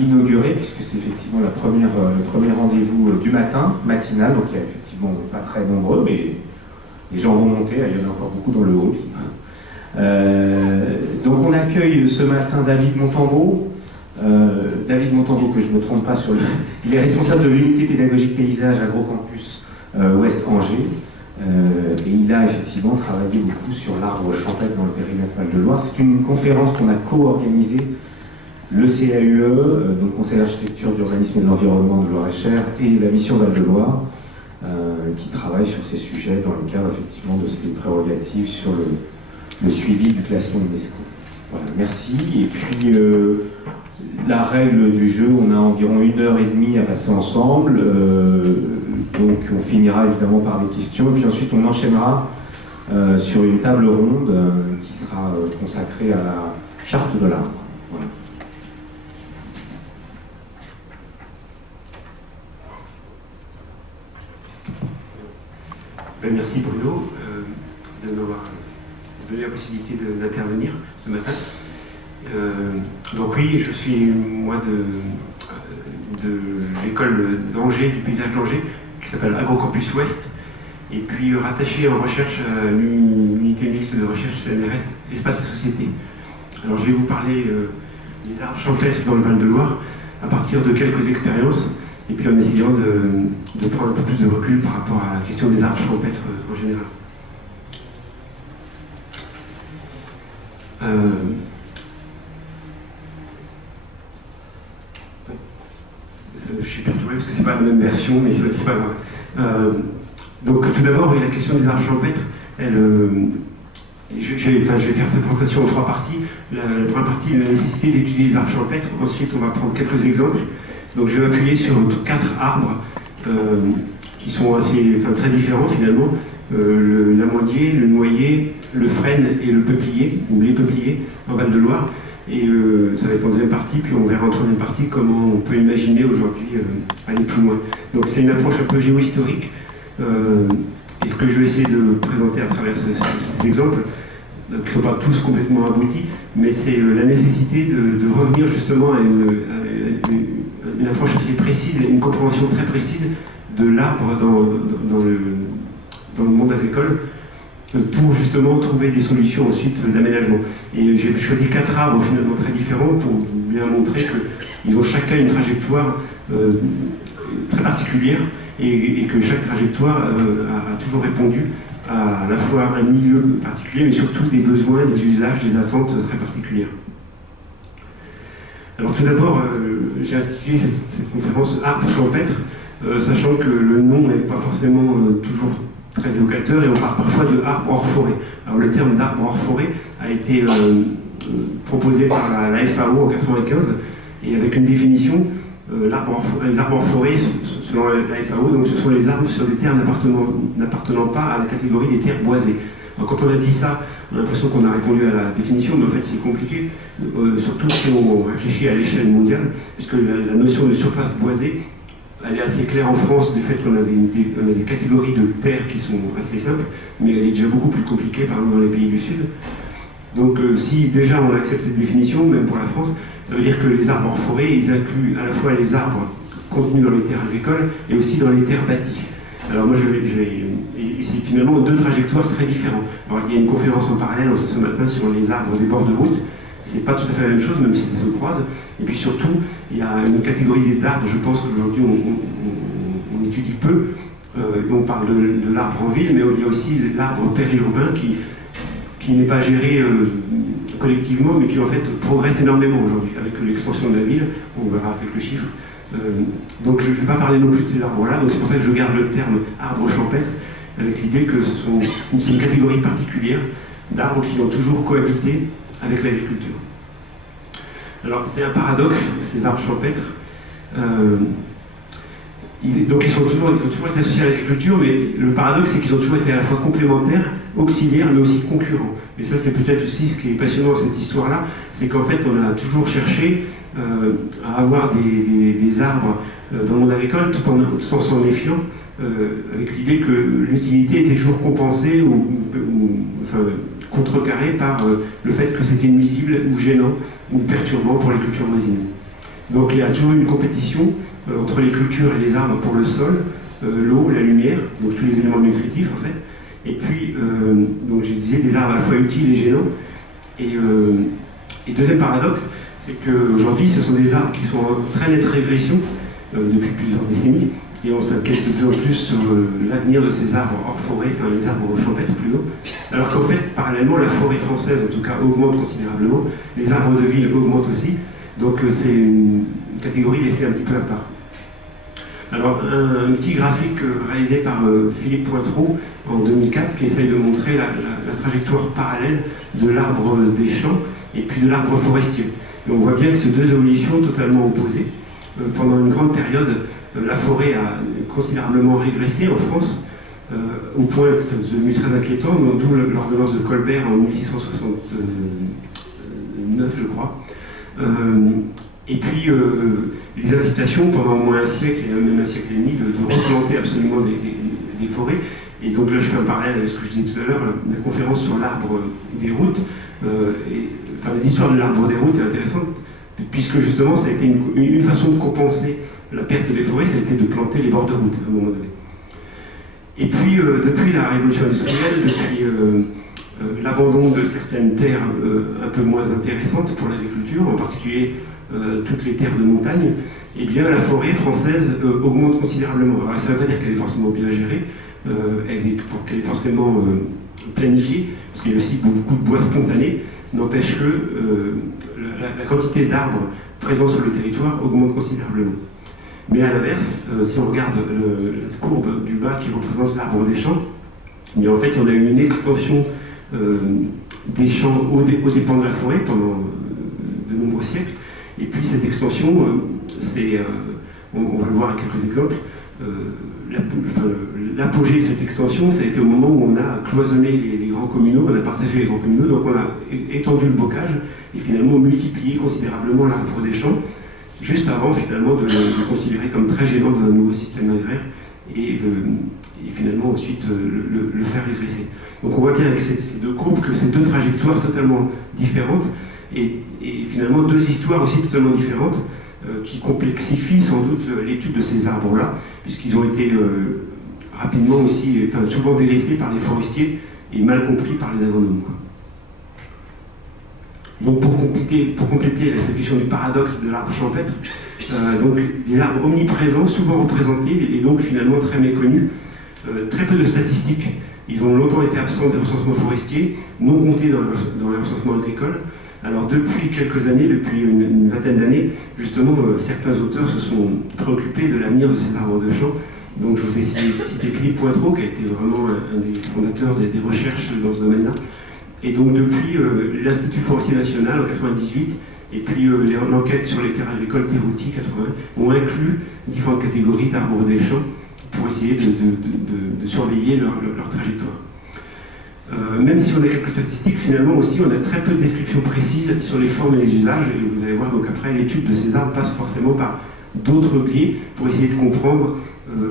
d'inaugurer, puisque c'est effectivement le premier rendez-vous du matinal, donc il y a effectivement pas très nombreux, mais les gens vont monter, il y en a encore beaucoup dans le hall. Donc on accueille ce matin David Montambeau. David Montambeau, que je ne me trompe pas sur il est responsable de l'unité pédagogique paysage Agrocampus Ouest Angers. Et il a effectivement travaillé beaucoup sur l'arbre champêtre dans le périmètre Val-de-Loire. C'est une conférence qu'on a co-organisée, le CAUE, donc Conseil d'architecture, d'urbanisme et de l'environnement de Loir-et-Cher, et la mission Val-de-Loire, qui travaille sur ces sujets dans le cadre effectivement de ces prérogatives sur le suivi du classement UNESCO. Voilà, merci. Et puis la règle du jeu, on a environ 1h30 à passer ensemble. Donc on finira évidemment par les questions, et puis ensuite on enchaînera sur une table ronde qui sera consacrée à la charte de l'arbre. Voilà. Merci Bruno de m'avoir donné la possibilité d'intervenir ce matin. Donc oui, je suis moi de l'école d'Angers, du paysage d'Angers, qui s'appelle Agrocampus Ouest, et puis rattaché en recherche à l'unité mixte de recherche CNRS, Espace et Société. Alors je vais vous parler des arbres champêtres dans le Val-de-Loire à partir de quelques expériences, et puis en essayant de prendre un peu plus de recul par rapport à la question des arbres champêtres en général. Je ne sais plus retrouver parce que c'est pas la même version, mais c'est pas grave. Donc tout d'abord, la question des arbres champêtres, je vais faire cette présentation en 3 parties. La première partie, la nécessité d'étudier les arbres champêtres. Ensuite, on va prendre quelques exemples. Donc je vais m'appuyer sur 4 arbres qui sont très différents finalement. L'amandier, le noyer, le frêne et le peuplier, ou les peupliers, en Val-de-Loire. Et ça va être en deuxième partie, puis on verra en troisième partie comment on peut imaginer aujourd'hui aller plus loin. Donc c'est une approche un peu géohistorique. Et ce que je vais essayer de présenter à travers ces exemples, qui ne sont pas tous complètement aboutis, mais c'est la nécessité de revenir justement à une approche assez précise, une compréhension très précise de l'arbre dans le monde agricole, pour justement trouver des solutions ensuite d'aménagement. Et j'ai choisi 4 arbres finalement très différents pour bien montrer qu'ils ont chacun une trajectoire très particulière, et que chaque trajectoire a toujours répondu à la fois un milieu particulier, mais surtout des besoins, des usages, des attentes très particulières. Alors tout d'abord, j'ai intitulé cette conférence Arbres champêtres, sachant que le nom n'est pas forcément toujours très évocateur, et on parle parfois de arbre hors forêt. Alors le terme d'arbre hors forêt a été proposé par la FAO en 1995, et avec une définition, les arbres hors forêt, selon la FAO, donc ce sont les arbres sur des terres n'appartenant pas à la catégorie des terres boisées. Alors, quand on a dit ça, on a l'impression qu'on a répondu à la définition, mais en fait c'est compliqué, surtout si on réfléchit à l'échelle mondiale, puisque la notion de surface boisée, elle est assez claire en France du fait qu'on a des catégories de terres qui sont assez simples, mais elle est déjà beaucoup plus compliquée par exemple dans les pays du Sud. Donc si déjà on accepte cette définition, même pour la France, ça veut dire que les arbres hors forêt, ils incluent à la fois les arbres contenus dans les terres agricoles et aussi dans les terres bâties. Alors moi et c'est finalement 2 trajectoires très différentes. Alors il y a une conférence en parallèle ce matin sur les arbres des bords de route. C'est pas tout à fait la même chose, même si ça se croise. Et puis surtout, il y a une catégorie d'arbres, je pense qu'aujourd'hui on étudie peu. On parle de l'arbre en ville, mais il y a aussi l'arbre périurbain qui n'est pas géré collectivement, mais qui en fait progresse énormément aujourd'hui avec l'extension de la ville. On verra quelques chiffres. Donc je ne vais pas parler non plus de ces arbres-là, donc c'est pour ça que je garde le terme arbre champêtre, avec l'idée que c'est une catégorie particulière d'arbres qui ont toujours cohabité avec l'agriculture. Alors c'est un paradoxe, ces arbres champêtres. Donc ils ont toujours été associés à l'agriculture, mais le paradoxe c'est qu'ils ont toujours été à la fois complémentaires, auxiliaires, mais aussi concurrents. Et ça c'est peut-être aussi ce qui est passionnant dans cette histoire-là, c'est qu'en fait on a toujours cherché à avoir des arbres dans le monde agricole tout en s'en méfiant, avec l'idée que l'utilité était toujours compensée ou contrecarrée par le fait que c'était nuisible ou gênant ou perturbant pour les cultures voisines. Donc il y a toujours une compétition entre les cultures et les arbres pour le sol, l'eau, la lumière, donc tous les éléments nutritifs en fait. Et puis, donc je disais, des arbres à la fois utiles et gênants. Et deuxième paradoxe, c'est qu'aujourd'hui, ce sont des arbres qui sont en très nette régression depuis plusieurs décennies. Et on s'inquiète de plus en plus sur l'avenir de ces arbres hors forêt, enfin les arbres champêtres plutôt. Alors qu'en fait, parallèlement, la forêt française, en tout cas, augmente considérablement. Les arbres de ville augmentent aussi. Donc c'est une catégorie laissée un petit peu à part. Alors, un petit graphique réalisé par Philippe Pointreau en 2004 qui essaye de montrer la trajectoire parallèle de l'arbre des champs et puis de l'arbre forestier. Et on voit bien que ces deux évolutions totalement opposées. Pendant une grande période, la forêt a considérablement régressé en France, au point que ça est devenu très inquiétant, d'où l'ordonnance de Colbert en 1669, je crois. Et puis les incitations pendant au moins un siècle, et même un siècle et demi, de replanter absolument des forêts. Et donc là, je fais un parallèle avec ce que je disais tout à l'heure, la conférence sur l'arbre des routes. L'histoire de l'arbre des routes est intéressante, puisque justement, ça a été une façon de compenser la perte des forêts, ça a été de planter les bords de route à un moment donné. Et puis, depuis la révolution industrielle, depuis l'abandon de certaines terres un peu moins intéressantes pour l'agriculture, en particulier toutes les terres de montagne, eh bien la forêt française augmente considérablement. Alors ça ne veut pas dire qu'elle est forcément bien gérée, qu'elle est forcément planifiée, parce qu'il y a aussi beaucoup de bois spontanés, n'empêche que la quantité d'arbres présents sur le territoire augmente considérablement. Mais à l'inverse, si on regarde la courbe du bas qui représente l'arbre des champs, eh bien en fait on a eu une extension des champs aux dépens de la forêt pendant de nombreux siècles. Et puis cette extension, on va le voir avec quelques exemples, l'apogée de cette extension, ça a été au moment où on a cloisonné les grands communaux, on a partagé les grands communaux, donc on a étendu le bocage et finalement multiplié considérablement l'arbre des champs, juste avant finalement de le considérer comme très gênant dans un nouveau système agraire et finalement ensuite le faire régresser. Donc on voit bien avec ces deux courbes que ces deux trajectoires totalement différentes et finalement deux histoires aussi totalement différentes qui complexifient sans doute l'étude de ces arbres-là, puisqu'ils ont été rapidement aussi, souvent délaissés par les forestiers et mal compris par les agronomes. Donc pour compléter cette question du paradoxe de l'arbre champêtre, donc des arbres omniprésents, souvent représentés et donc finalement très méconnus, très peu de statistiques. Ils ont longtemps été absents des recensements forestiers, non comptés dans les recensements agricoles. Alors depuis quelques années, depuis une vingtaine d'années, justement, certains auteurs se sont préoccupés de l'avenir de ces arbres de champs. Donc je vous ai cité Philippe Pointreau, qui a été vraiment un des fondateurs des recherches dans ce domaine-là. Et donc depuis l'Institut forestier national en 1998, et puis l'enquête sur les terres agricoles Terrouti 80, ont inclus différentes catégories d'arbres des champs pour essayer de surveiller leur trajectoire. Même si on a quelques statistiques, finalement aussi on a très peu de descriptions précises sur les formes et les usages, et vous allez voir donc après l'étude de ces arbres passe forcément par d'autres biais pour essayer de comprendre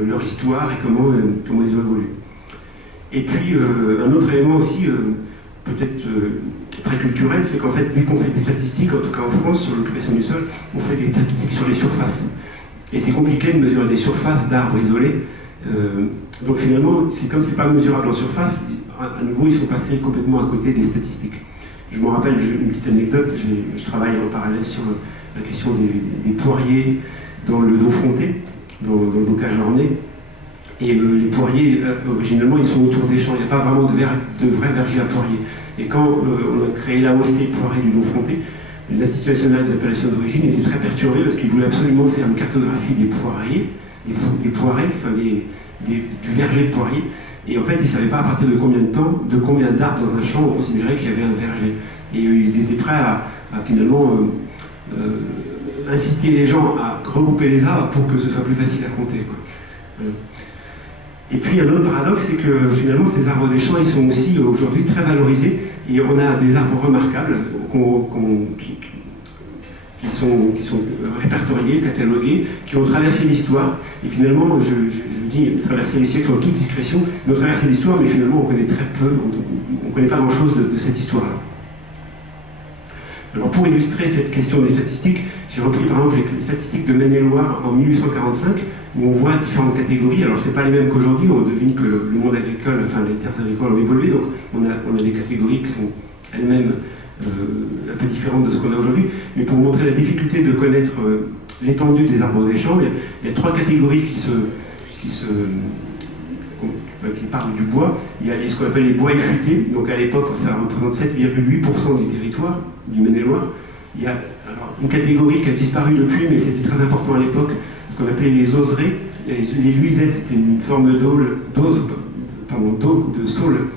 leur histoire et comment ils ont évolué. Et puis un autre élément aussi peut-être très culturel, c'est qu'en fait, vu qu'on fait des statistiques, en tout cas en France, sur l'occupation du sol, on fait des statistiques sur les surfaces. Et c'est compliqué de mesurer des surfaces d'arbres isolés. Donc finalement, c'est comme c'est pas mesurable en surface, à nouveau, ils sont passés complètement à côté des statistiques. Je me rappelle une petite anecdote, je travaille en parallèle sur la question des poiriers dans le dos fronté, dans le bocage orné. Et les poiriers, originalement, ils sont autour des champs. Il n'y a pas vraiment de vrais vergers à poiriers. Et quand on a créé l'AOC poirier du dos fronté, l'Institut national des appellations d'origine était très perturbé parce qu'il voulait absolument faire une cartographie des poiriers, des poirets, du verger de poiriers. Et en fait, ils ne savaient pas à partir de combien d'arbres dans un champ on considérait qu'il y avait un verger. Et ils étaient prêts à finalement inciter les gens à regrouper les arbres pour que ce soit plus facile à compter, quoi. Et puis un autre paradoxe, c'est que finalement ces arbres des champs, ils sont aussi aujourd'hui très valorisés. Et on a des arbres remarquables qui sont répertoriés, catalogués, qui ont traversé l'histoire. Et finalement, je dis traverser les siècles en toute discrétion, ils ont traversé l'histoire, mais finalement on connaît très peu, on ne connaît pas grand-chose de cette histoire-là. Alors pour illustrer cette question des statistiques, j'ai repris par exemple les statistiques de Maine-et-Loire en 1845, où on voit différentes catégories. Alors c'est pas les mêmes qu'aujourd'hui, on devine que le monde agricole, enfin les terres agricoles ont évolué, donc on a des catégories qui sont elles-mêmes un peu différentes de ce qu'on a aujourd'hui. Mais pour montrer la difficulté de connaître l'étendue des arbres des champs, il y a trois catégories qui parlent du bois. Il y a ce qu'on appelle les bois efflutés, donc à l'époque ça représente 7,8% du territoire du Maine-et-Loire. Il y a alors, une catégorie qui a disparu depuis, mais c'était très important à l'époque, ce qu'on appelait les oserets. Les luisettes, c'était une forme d'eau de saule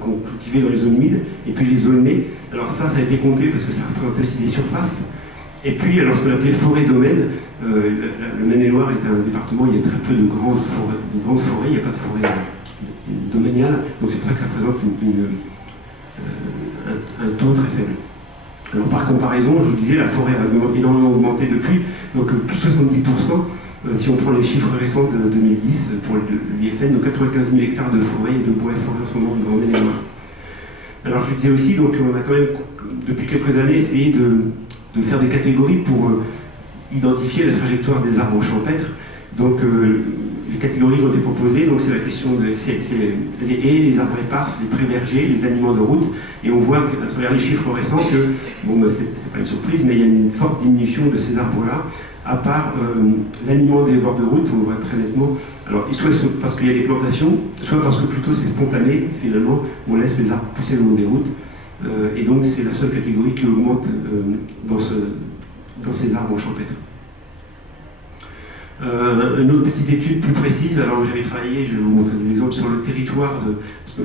qu'on cultivait dans les zones humides, et puis les aulnaies. Alors ça a été compté parce que ça représentait aussi des surfaces. Et puis, alors ce qu'on appelait forêt-domaine, le Maine-et-Loire est un département où il y a très peu de grandes forêts, il n'y a pas de forêt domaniale, donc c'est pour ça que ça présente un taux très faible. Alors par comparaison, je vous disais, la forêt a énormément augmenté depuis, donc plus 70%, si on prend les chiffres récents de 2010 pour l'IFN, donc 95 000 hectares de forêt et de bois et forêt en ce moment en Maine-et-Loire. Alors je disais aussi, donc on a quand même, depuis quelques années, essayé de faire des catégories pour identifier la trajectoire des arbres champêtres. Donc les catégories qui ont été proposées, donc c'est la question c'est les haies, les arbres éparses, les prés vergers, les aliments de route, et on voit à travers les chiffres récents que, bon, c'est pas une surprise, mais il y a une forte diminution de ces arbres-là, à part l'aliment des bords de route, on le voit très nettement. Alors, soit parce qu'il y a des plantations, soit parce que plutôt c'est spontané, finalement, on laisse les arbres pousser le long des routes, et donc c'est la seule catégorie qui augmente dans ces arbres champêtres. Une autre petite étude plus précise, alors j'avais travaillé, je vais vous montrer des exemples sur le territoire parce que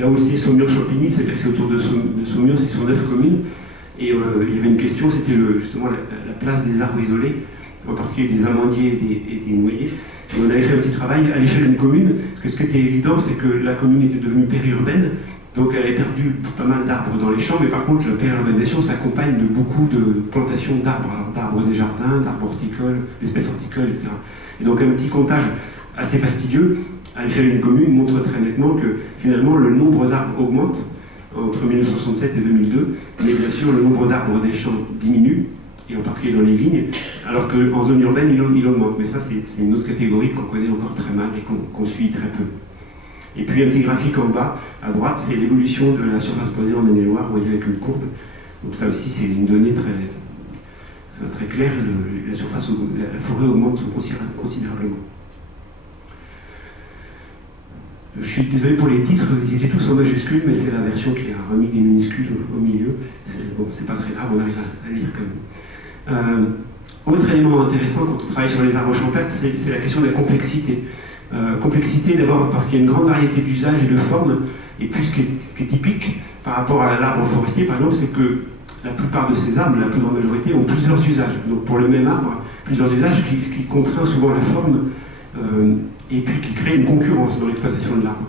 là aussi Saumur-Champigny, c'est-à-dire que c'est autour de Saumur, c'est sur 9 communes, et il y avait une question, c'était justement la place des arbres isolés, en particulier des amandiers et des noyers. Et on avait fait un petit travail à l'échelle d'une commune, parce que ce qui était évident, c'est que la commune était devenue périurbaine, donc elle avait perdu pas mal d'arbres dans les champs, mais par contre la périurbanisation s'accompagne de beaucoup de plantations d'arbres, d'arbres des jardins, d'arbres horticoles, d'espèces horticoles, etc. Et donc un petit comptage assez fastidieux à l'échelle d'une commune montre très nettement que finalement le nombre d'arbres augmente entre 1967 et 2002, mais bien sûr le nombre d'arbres des champs diminue, et en particulier dans les vignes, alors qu'en zone urbaine il augmente. Mais ça c'est une autre catégorie qu'on connaît encore très mal et qu'on suit très peu. Et puis un petit graphique en bas, à droite, c'est l'évolution de la surface boisée en Maine-et-Loire, vous voyez avec une courbe. Donc ça aussi, c'est une donnée très claire, la forêt augmente considérablement. Je suis désolé pour les titres, ils étaient tous en majuscules, mais c'est la version qui a remis des minuscules au milieu. C'est pas très grave, on arrive à lire quand même. Autre élément intéressant quand on travaille sur les arbres champêtres, c'est la question de la complexité. Complexité d'abord parce qu'il y a une grande variété d'usages et de formes, et puis ce qui est typique par rapport à l'arbre forestier par exemple, c'est que la plupart de ces arbres, la plus grande majorité, ont plusieurs usages. Donc pour le même arbre, plusieurs usages, ce qui contraint souvent la forme, et puis qui crée une concurrence dans l'exploitation de l'arbre.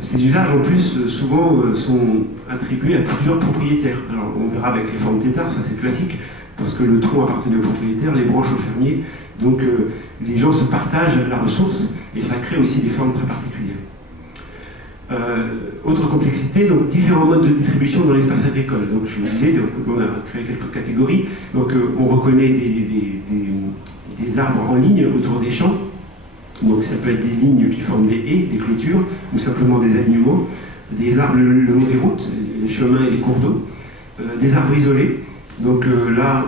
Ces usages en plus souvent sont attribués à plusieurs propriétaires. Alors on verra avec les formes têtards, ça c'est classique, parce que le tronc appartenait au propriétaire, les branches au fermier. Donc les gens se partagent la ressource et ça crée aussi des formes très particulières. Autre complexité, donc différents modes de distribution dans l'espace agricole. Donc je vous disais, on a créé quelques catégories. Donc on reconnaît des arbres en ligne autour des champs. Donc ça peut être des lignes qui forment des haies, des clôtures, ou simplement des alignements. Des arbres le long des routes, les chemins et les cours d'eau. Des arbres isolés. Donc là,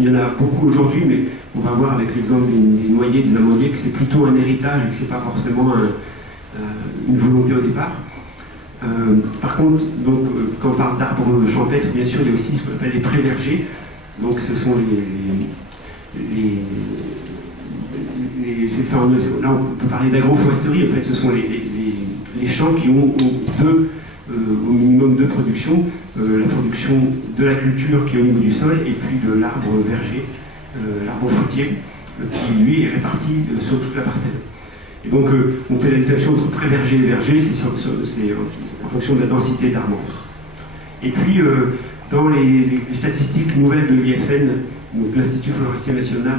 il y en a beaucoup aujourd'hui, mais on va voir avec l'exemple des noyers, des amandiers, que c'est plutôt un héritage et que ce n'est pas forcément une volonté au départ. Par contre, donc, quand on parle d'arbres champêtres, bien sûr, il y a aussi ce qu'on appelle les prés vergers. Donc ce sont là on peut parler d'agroforesterie, en fait ce sont les champs qui ont au minimum deux productions, la production de la culture qui est au niveau du sol et puis de l'arbre verger, l'arbre fruitier, qui lui est réparti sur toute la parcelle. Et donc on fait la distinction entre pré-verger et verger, c'est en fonction de la densité d'arbres. Et puis dans les statistiques nouvelles de l'IFN, donc l'Institut forestier national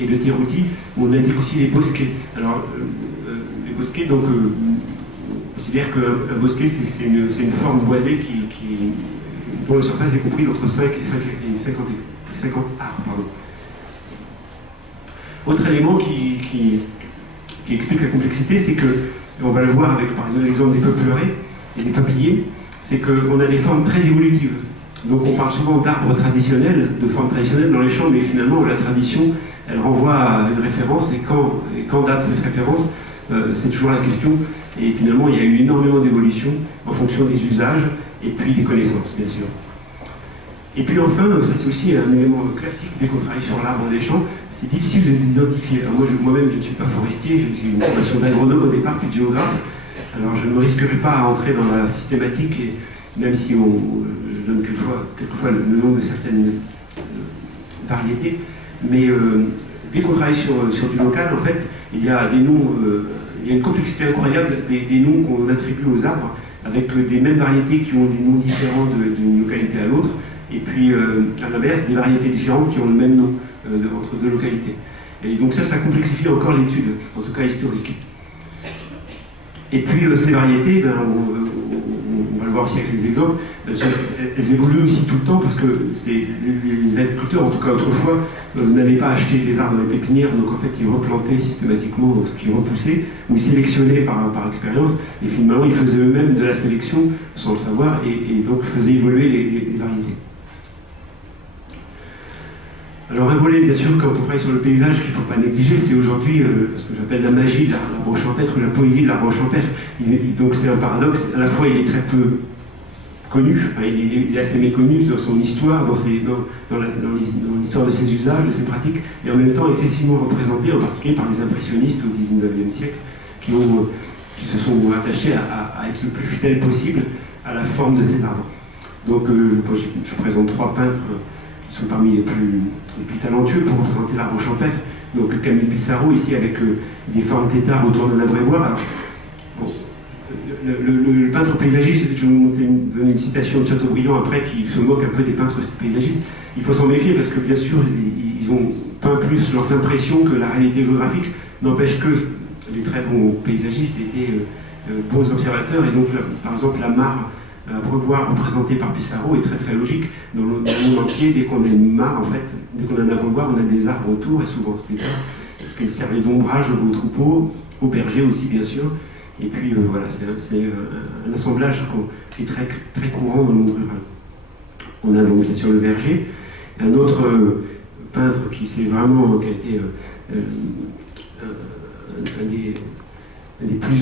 et de Thirouty, on indique aussi les bosquets. Alors les bosquets, donc on considère qu'un bosquet c'est une forme boisée dont la surface est comprise entre 5 et 50 50 arbres. Pardon. Autre élément qui explique la complexité, c'est que, on va le voir avec par exemple l'exemple des peupleraies et des peupliers, c'est qu'on a des formes très évolutives. Donc on parle souvent d'arbres traditionnels, de formes traditionnelles dans les champs, mais finalement la tradition, elle renvoie à une référence, et quand date cette référence, c'est toujours la question. Et finalement, il y a eu énormément d'évolution en fonction des usages et puis des connaissances, bien sûr. Et puis enfin, ça c'est aussi un élément classique dès qu'on travaille sur l'arbre des champs, c'est difficile de les identifier. Alors moi-même, je ne suis pas forestier, j'ai une formation d'agronome au départ, puis de géographe. Alors je ne me risquerai pas à entrer dans la systématique, et même si je donne quelquefois le nom de certaines variétés. Mais dès qu'on travaille sur du local, en fait, il y a des noms, il y a une complexité incroyable des noms qu'on attribue aux arbres, avec des mêmes variétés qui ont des noms différents d'une localité à l'autre, et puis à l'inverse, des variétés différentes qui ont le même nom entre deux localités. Et donc ça complexifie encore l'étude, en tout cas historique. Et puis ces variétés, on va le voir aussi avec les exemples, elles évoluent aussi tout le temps parce que les agriculteurs, en tout cas autrefois, n'avaient pas acheté des arbres dans les pépinières, donc en fait ils replantaient systématiquement ce qui repoussait, ou ils sélectionnaient par expérience, et finalement ils faisaient eux-mêmes de la sélection sans le savoir, et donc faisaient évoluer les variétés. Alors un volet, bien sûr, quand on travaille sur le paysage, qu'il ne faut pas négliger, c'est aujourd'hui ce que j'appelle la magie de l'arbre champêtre, ou la poésie de l'arbre champêtre. Donc c'est un paradoxe, à la fois il est très peu connu, enfin, il est assez méconnu dans son histoire, dans l'histoire de ses usages, de ses pratiques, et en même temps excessivement représenté, en particulier par les impressionnistes au XIXe siècle, qui se sont attachés à être le plus fidèle possible à la forme de ces arbres. Donc je présente trois peintres qui sont parmi les plus talentueux pour représenter l'arbre champêtre. Donc Camille Pissarro, ici avec des formes têtards autour d'un abreuvoir. Alors, bon, le peintre paysagiste, je vais vous donner une citation de Chateaubriand après, qui se moque un peu des peintres paysagistes. Il faut s'en méfier parce que bien sûr, ils ont peint plus leurs impressions que la réalité géographique. N'empêche que les très bons paysagistes étaient bons observateurs, et donc par exemple la mare, l'abreuvoir représenté par Pissarro est très très logique. Dans le monde entier, dès qu'on a une mare, en fait, dès qu'on a un abreuvoir, on a des arbres autour, et souvent c'était ça, parce qu'elles servaient d'ombrage aux troupeaux, aux bergers aussi bien sûr. Et puis voilà, c'est un assemblage qui est très, très courant dans le monde rural. On a donc bien sûr le verger. Un autre peintre qui a été un des plus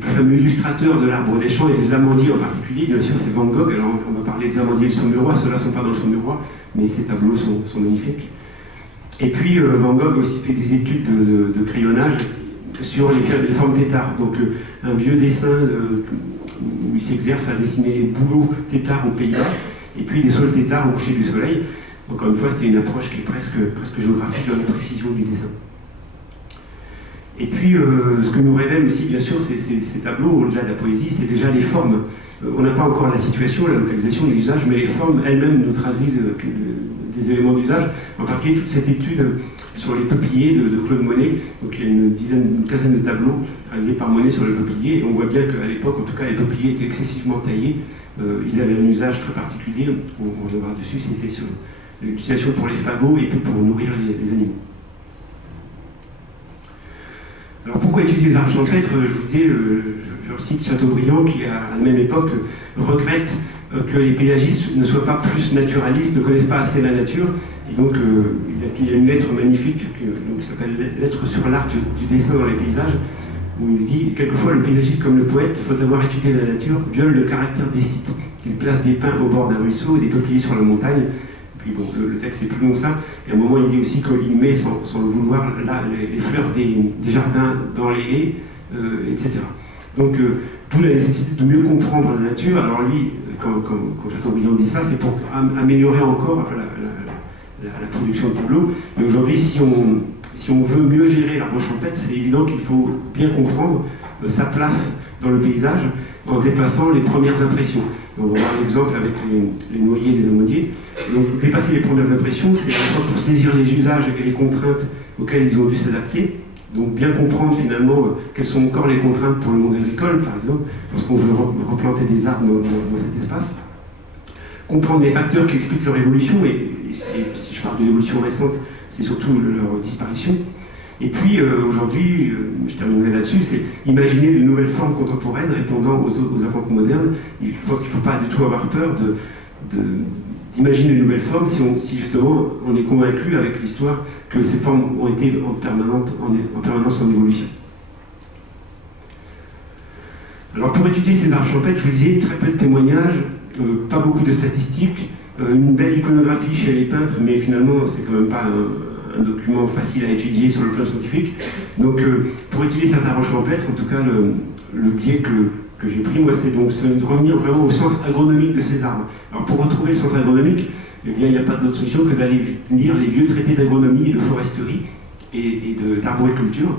fameux illustrateurs de l'arbre des champs et des amandiers en particulier, bien sûr, c'est Van Gogh. Alors on va parler des amandiers du Saumurois, ceux-là ne sont pas dans le Saumurois, mais ces tableaux sont magnifiques. Et puis Van Gogh aussi fait des études de crayonnage sur les formes têtards. Donc un vieux dessin où il s'exerce à dessiner les bouleaux têtards aux Pays-Bas, et puis les sols têtards au coucher du soleil. Encore une fois, c'est une approche qui est presque géographique dans la précision du dessin. Et puis, ce que nous révèlent aussi, bien sûr, ces tableaux, au-delà de la poésie, c'est déjà les formes. On n'a pas encore la situation, la localisation, les usages, mais les formes elles-mêmes nous traduisent des éléments d'usage. En particulier, toute cette étude sur les peupliers de Claude Monet. Donc, il y a une quinzaine de tableaux réalisés par Monet sur le peuplier. Et on voit bien qu'à l'époque, en tout cas, les peupliers étaient excessivement taillés. Ils avaient un usage très particulier. On reviendra dessus, c'est sur l'utilisation pour les fagots et puis pour nourrir les animaux. Alors pourquoi étudier les arbres champêtres? Je vous disais, je cite Chateaubriand qui, à la même époque, regrette que les paysagistes ne soient pas plus naturalistes, ne connaissent pas assez la nature. Et donc, il y a une lettre magnifique qui s'appelle « Lettre sur l'art du dessin dans les paysages », où il dit « Quelquefois, le paysagiste comme le poète, faute d'avoir étudié la nature, viole le caractère des sites. Il place des pins au bord d'un ruisseau et des peupliers sur la montagne. » Puis bon, le texte est plus long que ça. Et à un moment, il dit aussi qu'il met, sans le vouloir, là, les fleurs des jardins dans les haies, etc. Donc, d'où la nécessité de mieux comprendre la nature. Alors lui, quand Chateaubriand dit ça, c'est pour améliorer encore la production de tableaux. Mais aujourd'hui, si on veut mieux gérer l'arbre champêtre, c'est évident qu'il faut bien comprendre sa place dans le paysage en dépassant les premières impressions. On va voir l'exemple avec les noyers et les amandiers. Donc, dépasser les premières impressions, c'est à la fois pour saisir les usages et les contraintes auxquelles ils ont dû s'adapter. Donc, bien comprendre finalement quelles sont encore les contraintes pour le monde agricole, par exemple, lorsqu'on veut replanter des arbres dans cet espace. Comprendre les facteurs qui expliquent leur évolution, et si je parle de l'évolution récente, c'est surtout leur disparition. Et puis aujourd'hui, je terminerai là-dessus, c'est imaginer de nouvelles formes contemporaines répondant aux attentes modernes. Et je pense qu'il ne faut pas du tout avoir peur d'imaginer de nouvelles formes si justement on est convaincu avec l'histoire que ces formes ont été en permanence en évolution. Alors pour étudier ces arts champêtres, je vous disais, très peu de témoignages, pas beaucoup de statistiques, une belle iconographie chez les peintres, mais finalement c'est quand même pas un document facile à étudier sur le plan scientifique. Donc pour étudier cet art champêtre, en tout cas le biais que j'ai pris, moi, c'est de revenir vraiment au sens agronomique de ces arbres. Alors pour retrouver le sens agronomique, eh bien, il n'y a pas d'autre solution que d'aller lire les vieux traités d'agronomie et de foresterie et d'arboriculture.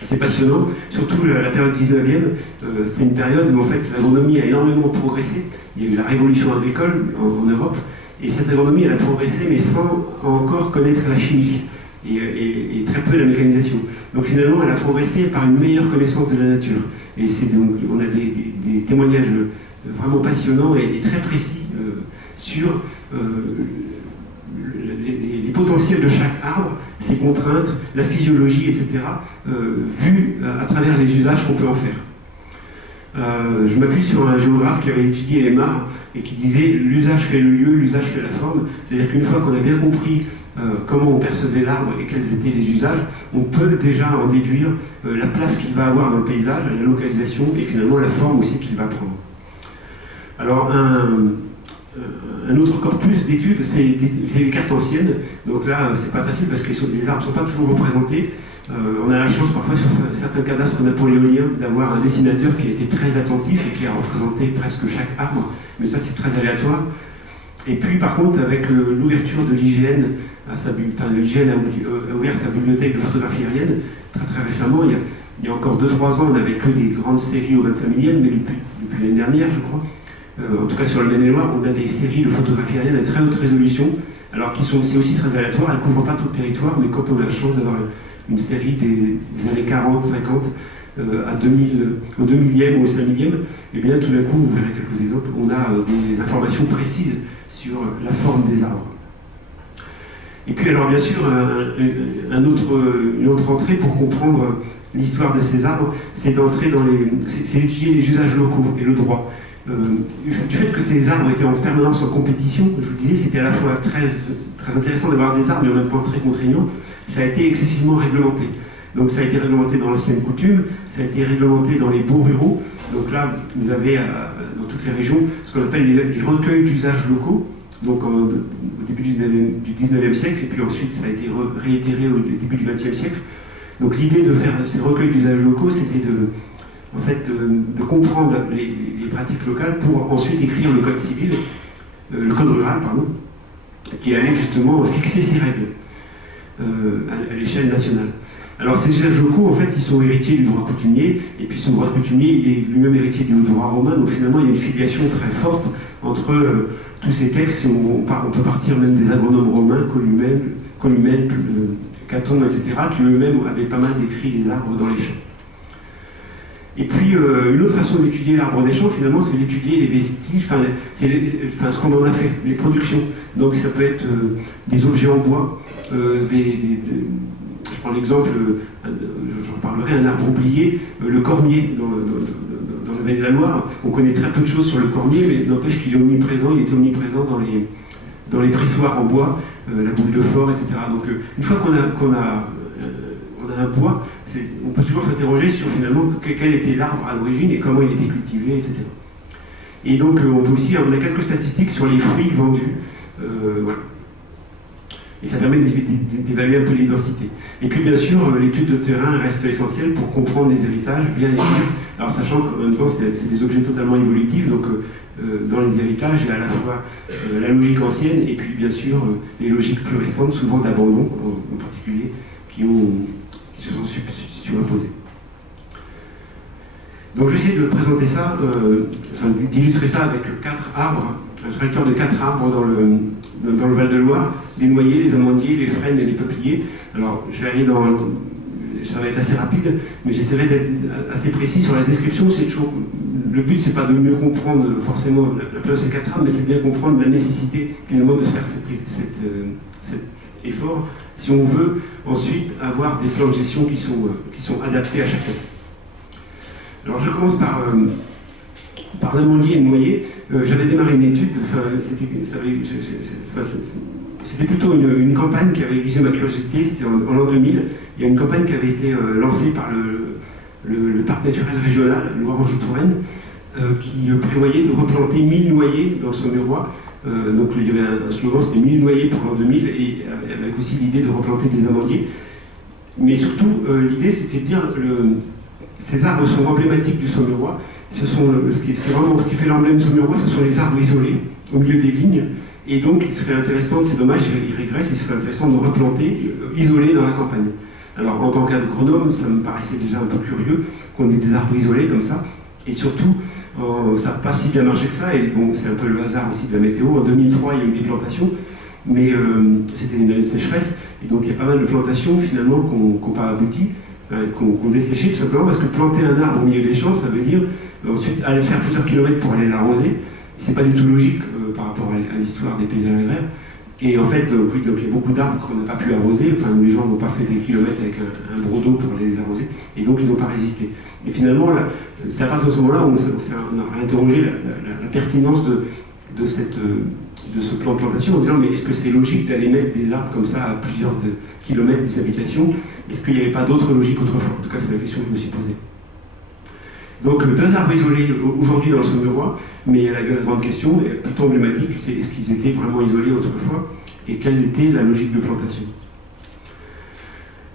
C'est passionnant, surtout la période 19e, c'est une période où en fait l'agronomie a énormément progressé. Il y a eu la révolution agricole en Europe, et cette agronomie elle a progressé mais sans encore connaître la chimie et très peu la mécanisation. Donc finalement elle a progressé par une meilleure connaissance de la nature. Et on a des témoignages vraiment passionnants et très précis sur les potentiels de chaque arbre, ses contraintes, la physiologie, etc., vu à travers les usages qu'on peut en faire. Je m'appuie sur un géographe qui avait étudié les mares et qui disait l'usage fait le lieu, l'usage fait la forme. C'est-à-dire qu'une fois qu'on a bien compris comment on percevait l'arbre et quels étaient les usages, on peut déjà en déduire la place qu'il va avoir dans le paysage, la localisation et finalement la forme aussi qu'il va prendre. Alors un autre corpus d'études, c'est les cartes anciennes. Donc là, c'est pas facile parce que les arbres ne sont pas toujours représentés. On a la chance parfois sur certains cadastres napoléoniens d'avoir un dessinateur qui a été très attentif et qui a représenté presque chaque arbre, mais ça c'est très aléatoire. Et puis par contre, avec l'ouverture de l'IGN, l'IGN a ouvert sa bibliothèque de photographie aérienne très récemment, il y a encore 2-3 ans, on n'avait que des grandes séries au 25 millième, mais depuis l'année dernière, je crois. En tout cas sur le Maine-et-Loire, on a des séries de photographie aérienne à très haute résolution, alors c'est aussi très aléatoire, elles ne couvrent pas tout le territoire, mais quand on a la chance d'avoir une série des années 40, 50, au 2000e ou au 5000e, et bien tout d'un coup, vous verrez quelques exemples, on a des informations précises sur la forme des arbres. Et puis alors bien sûr, une autre entrée pour comprendre l'histoire de ces arbres, c'est d'étudier les usages locaux et le droit. Du fait que ces arbres étaient en permanence en compétition, je vous disais, c'était à la fois très intéressant d'avoir des arbres, mais en même temps très contraignant, ça a été excessivement réglementé. Donc ça a été réglementé dans l'ancienne coutume, ça a été réglementé dans les baux ruraux. Donc là, vous avez dans toutes les régions ce qu'on appelle les recueils d'usages locaux, donc au début du 19e siècle, et puis ensuite ça a été réitéré au début du 20e siècle. Donc l'idée de faire ces recueils d'usages locaux, c'était de comprendre les pratiques locales pour ensuite écrire le code civil, le code rural, pardon, qui allait justement fixer ces règles à l'échelle nationale. Alors ces usages locaux, en fait, ils sont héritiers du droit coutumier, et puis son droit coutumier, il est lui-même héritier du droit romain, donc finalement il y a une filiation très forte entre tous ces textes, on peut partir même des agronomes romains, Columelle, Caton, etc., qui eux-mêmes avaient pas mal décrit les arbres dans les champs. Et puis, une autre façon d'étudier l'arbre des champs, finalement, c'est d'étudier les vestiges, ce qu'on en a fait, les productions. Donc, ça peut être des objets en bois, je prends l'exemple, j'en parlerai, un arbre oublié, le cormier, dans la vallée de la Loire. On connaît très peu de choses sur le cormier, mais n'empêche qu'il est omniprésent, il est omniprésent dans les pressoirs en bois, la boule de flore, etc. Donc, une fois qu'on a un bois, on peut toujours s'interroger sur finalement quel était l'arbre à l'origine et comment il était cultivé, etc. Et donc on a quelques statistiques sur les fruits vendus, voilà. Et ça permet d'évaluer un peu les densités. Et puis bien sûr, l'étude de terrain reste essentielle pour comprendre les héritages, bien les lire. Alors sachant qu'en même temps, c'est des objets totalement évolutifs, donc dans les héritages, il y a à la fois la logique ancienne et puis bien sûr les logiques plus récentes, souvent d'abandon en particulier, qui se sont superposés. Donc je vais essayer de présenter ça, d'illustrer ça avec 4 arbres, un trajectoire de 4 arbres dans le Val-de-Loire, les noyers, les amandiers, les frênes et les peupliers. Alors je vais aller ça va être assez rapide, mais j'essaierai d'être assez précis sur la description. C'est toujours le but, c'est pas de mieux comprendre forcément la période des 4 arbres, mais c'est bien comprendre la nécessité finalement de faire cet effort si on veut ensuite avoir des plans de gestion qui sont adaptés à chacun. Alors je commence par l'amandier et le noyer. J'avais démarré une étude, c'était plutôt une campagne qui avait aiguisé ma curiosité, c'était en l'an 2000. Il y a une campagne qui avait été lancée par le parc naturel régional, Loire-Anjou-Touraine, qui prévoyait de replanter 1000 noyers dans le Saumurois. Donc il y avait un slogan, c'était 1000 noyers pour l'an 2000, et avec aussi l'idée de replanter des amandiers. Mais surtout, l'idée c'était de dire ces arbres sont emblématiques du Saumurois. Ce qui fait l'emblème du Saumurois, ce sont les arbres isolés au milieu des vignes. Et donc il serait intéressant, c'est dommage, il régresse, il serait intéressant de replanter isolés dans la campagne. Alors en tant qu'agronome, ça me paraissait déjà un peu curieux qu'on ait des arbres isolés comme ça. Et surtout, ça n'a pas si bien marché que ça, et bon, c'est un peu le hasard aussi de la météo. En 2003, il y a eu des plantations, mais c'était une année de sécheresse, et donc il y a pas mal de plantations finalement qui n'ont pas abouti, qui ont desséché, tout simplement parce que planter un arbre au milieu des champs, ça veut dire ensuite aller faire plusieurs kilomètres pour aller l'arroser. C'est pas du tout logique par rapport à l'histoire des paysages agraires. Et en fait, oui, donc il y a beaucoup d'arbres qu'on n'a pas pu arroser, enfin les gens n'ont pas fait des kilomètres avec un broc d'eau pour aller les arroser, et donc ils n'ont pas résisté. Et finalement, c'est à partir de ce moment-là où on a interrogé la pertinence de ce plan de plantation en disant mais est-ce que c'est logique d'aller mettre des arbres comme ça à plusieurs kilomètres des habitations? Est-ce qu'il n'y avait pas d'autre logique autrefois? En tout cas, c'est la question que je me suis posée. Donc 2 arbres isolés aujourd'hui dans le Saumurois, mais la grande question, plutôt emblématique, c'est est-ce qu'ils étaient vraiment isolés autrefois et quelle était la logique de plantation?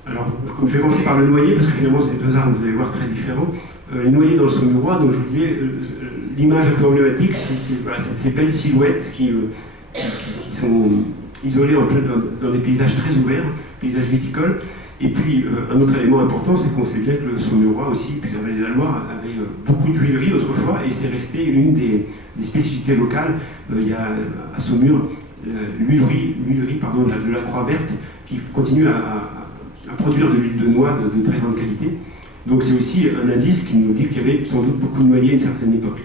Alors, je vais commencer par le noyer, parce que finalement ces 2 arbres, vous allez voir, très différents. Les noyers dans le Saumurois, donc je vous disais, l'image un peu emblématique, c'est ces belles silhouettes qui sont isolées dans des paysages très ouverts, paysages viticoles. Et puis, un autre élément important, c'est qu'on sait bien que le Saumurois aussi, puis la vallée de la Loire, avait beaucoup de huileries autrefois, et c'est resté une des spécificités locales. Il y a à Saumur l'huilerie de la Croix Verte, qui continue à produire de l'huile de noix de très grande qualité. Donc c'est aussi un indice qui nous dit qu'il y avait sans doute beaucoup de noyers à une certaine époque.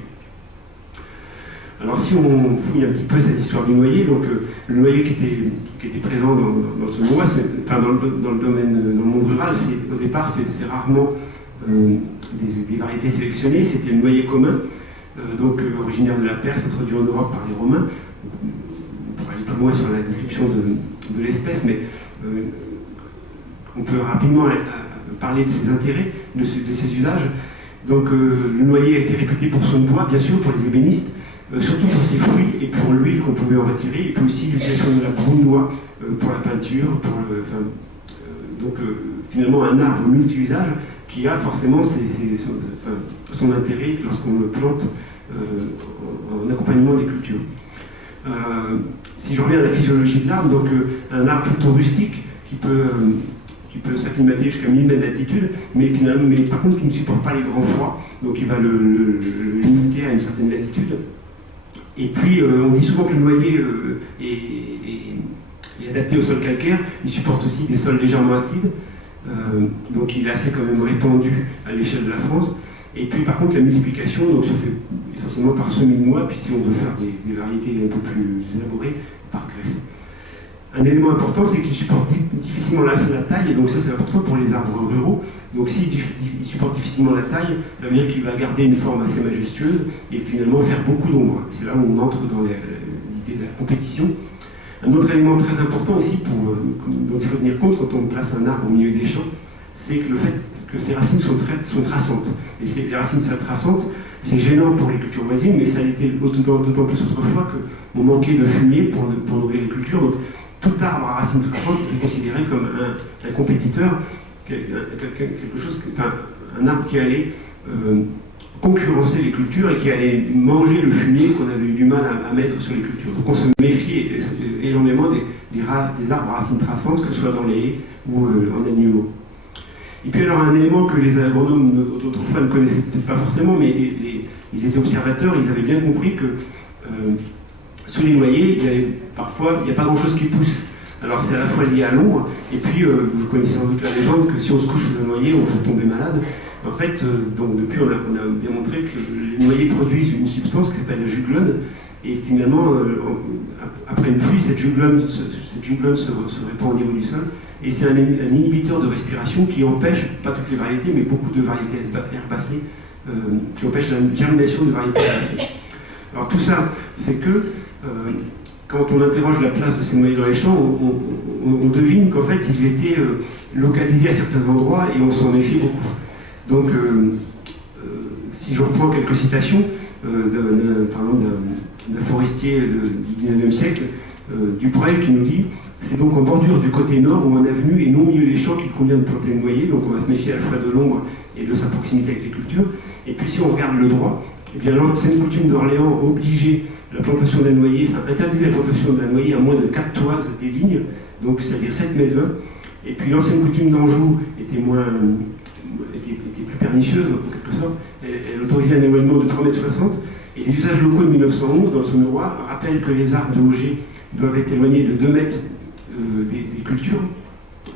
Alors si on fouille un petit peu cette histoire du noyer, donc le noyer qui était présent dans ce mois, enfin dans le monde rural, au départ c'est rarement des variétés sélectionnées, c'était le noyer commun, donc originaire de la Perse, introduit en Europe par les Romains. On pourra aller plus loin sur la description de l'espèce, mais on peut rapidement parler de ses intérêts, de ses usages. Donc le noyer a été réputé pour son bois, bien sûr, pour les ébénistes, surtout pour ses fruits et pour l'huile qu'on pouvait en retirer, et puis aussi l'utilisation de la brune-noix pour la peinture, donc finalement un arbre multi-usage qui a forcément son intérêt lorsqu'on le plante en accompagnement des cultures. Si je reviens à la physiologie de l'arbre, donc un arbre plutôt rustique qui peut s'acclimater jusqu'à 1000 mètres d'altitude, mais par contre qui ne supporte pas les grands froids, donc il va le limiter à une certaine latitude. Et puis on dit souvent que le noyer est adapté au sol calcaire, il supporte aussi des sols légèrement acides, donc il est assez quand même répandu à l'échelle de la France. Et puis par contre la multiplication donc, se fait essentiellement par semis de noix, puis si on veut faire des variétés un peu plus élaborées, par greffe. Un élément important, c'est qu'il supporte difficilement la taille, et donc ça c'est important pour les arbres ruraux. Donc s'il supporte difficilement la taille, ça veut dire qu'il va garder une forme assez majestueuse et finalement faire beaucoup d'ombre. C'est là où on entre dans l'idée de la compétition. Un autre élément très important aussi dont il faut tenir compte quand on place un arbre au milieu des champs, c'est que le fait que ses racines sont traçantes. Et les racines traçantes, c'est gênant pour les cultures voisines, mais ça l'était d'autant plus autrefois qu'on manquait de fumier pour nourrir les cultures. Donc, tout arbre à racines traçantes était considéré comme un compétiteur, un arbre qui allait concurrencer les cultures et qui allait manger le fumier qu'on avait eu du mal à mettre sur les cultures. Donc on se méfiait énormément des arbres à racines traçantes, que ce soit dans les haies ou en alignement. Et puis alors un élément que les agronomes d'autrefois ne connaissaient peut-être pas forcément, mais ils étaient observateurs, ils avaient bien compris que sous les noyers, il n'y a pas grand-chose qui pousse. Alors c'est à la fois lié à l'ombre, et puis vous connaissez sans doute la légende que si on se couche sous un noyer, on peut tomber malade. En fait, donc depuis, on a bien montré que les noyers produisent une substance qui s'appelle la juglone, et finalement, après une pluie, cette juglone se répand au niveau du sol, et c'est un inhibiteur de respiration qui empêche, pas toutes les variétés, mais beaucoup de variétés herbacées, qui empêchent la germination de variétés herbacées. Alors tout ça fait que, quand on interroge la place de ces noyers dans les champs, on devine qu'en fait, ils étaient localisés à certains endroits, et on s'en méfie beaucoup. Donc, si je reprends quelques citations d'un forestier du XIXe siècle, Dubreuil, qui nous dit « C'est donc en bordure du côté nord ou en avenue et non au milieu des champs qu'il convient de planter le noyer, donc on va se méfier à la fois de l'ombre et de sa proximité avec les cultures. Et puis si on regarde le droit, eh bien l'ancienne coutume d'Orléans obligeait la plantation d'un noyer, interdisait la plantation d'un noyer à moins de 4 toises des vignes, donc c'est-à-dire 7 mètres 20. Et puis l'ancienne coutume d'Anjou était plus pernicieuse, en quelque sorte. Elle autorisait un éloignement de 3,60 mètres. Et les usages locaux de 1911, dans le Saône-et-Loire, rappellent que les arbres de Auger doivent être éloignés de 2 mètres des cultures.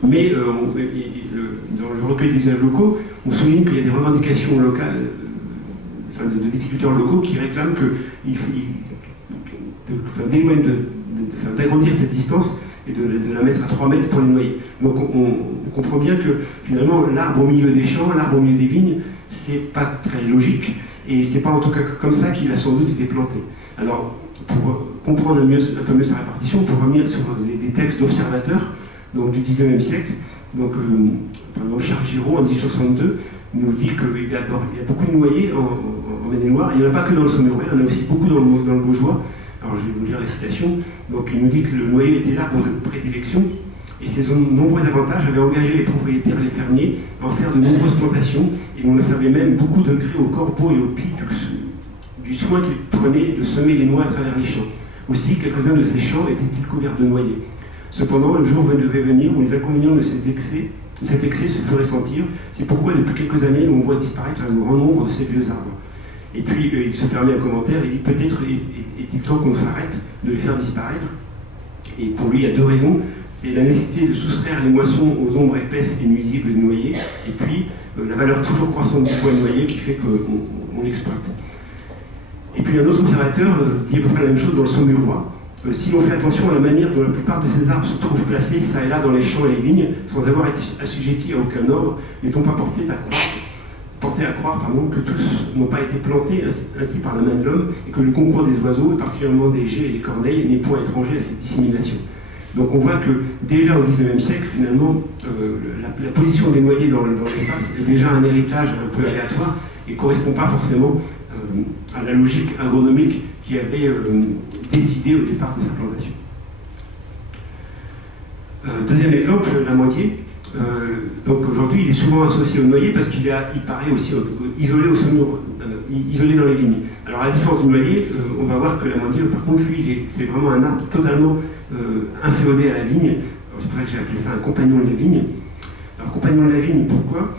Mais dans le recueil des usages locaux, on souligne qu'il y a des revendications locales, de viticulteurs locaux qui réclament d'agrandir cette distance et de la mettre à 3 mètres pour les noyer. Donc on comprend bien que finalement l'arbre au milieu des champs, l'arbre au milieu des vignes, c'est pas très logique, et c'est pas en tout cas comme ça qu'il a sans doute été planté. Alors pour comprendre un peu mieux sa répartition, pour revenir sur des textes d'observateurs donc du XIXe siècle, donc par exemple Charles Giraud en 1862 nous dit qu'il y a beaucoup de noyers en Maine-et-Loire. Il n'y en a pas que dans le Saône-et-Loire, il y en a aussi beaucoup dans le Baugeois. Alors je vais vous lire la citation. Donc il nous dit que le noyer était l'arbre de prédilection, et ses nombreux avantages avaient engagé les propriétaires et les fermiers à en faire de nombreuses plantations, et on observait même beaucoup de gré au corbeau et au pis du soin qu'ils prenaient de semer les noix à travers les champs. Aussi, quelques-uns de ces champs étaient-ils couverts de noyers. Cependant, le jour devait venir où les inconvénients de cet excès se feraient sentir. C'est pourquoi, depuis quelques années, on voit disparaître un grand nombre de ces vieux arbres. Et puis, il se permet un commentaire, il dit peut-être est-il temps qu'on s'arrête de les faire disparaître. Et pour lui, il y a deux raisons. C'est la nécessité de soustraire les moissons aux ombres épaisses et nuisibles des noyers, et puis la valeur toujours croissante du bois noyer qui fait qu'on l'exploite. Et puis un autre observateur dit à peu près la même chose dans le Saône-et-Loire. Si l'on fait attention à la manière dont la plupart de ces arbres se trouvent placés ça et là dans les champs et les vignes, sans avoir été assujettis à aucun ordre, n'est-on pas porté à croire que tous n'ont pas été plantés ainsi par la main de l'homme, et que le concours des oiseaux, et particulièrement des geais et des corneilles, n'est point étranger à cette dissémination. Donc on voit que déjà au XIXe siècle, finalement, la position des noyers dans l'espace est déjà un héritage un peu aléatoire et ne correspond pas forcément à la logique agronomique qui avait décidé au départ de sa plantation. Deuxième exemple, l'amandier. Donc aujourd'hui, il est souvent associé au noyer parce qu'il paraît aussi isolé isolé dans les vignes. Alors à la différence du noyer, on va voir que l'amandier, par contre, lui, c'est vraiment un arbre totalement inféodé à la vigne. C'est pour ça que j'ai appelé ça un compagnon de la vigne. Alors compagnon de la vigne, pourquoi ?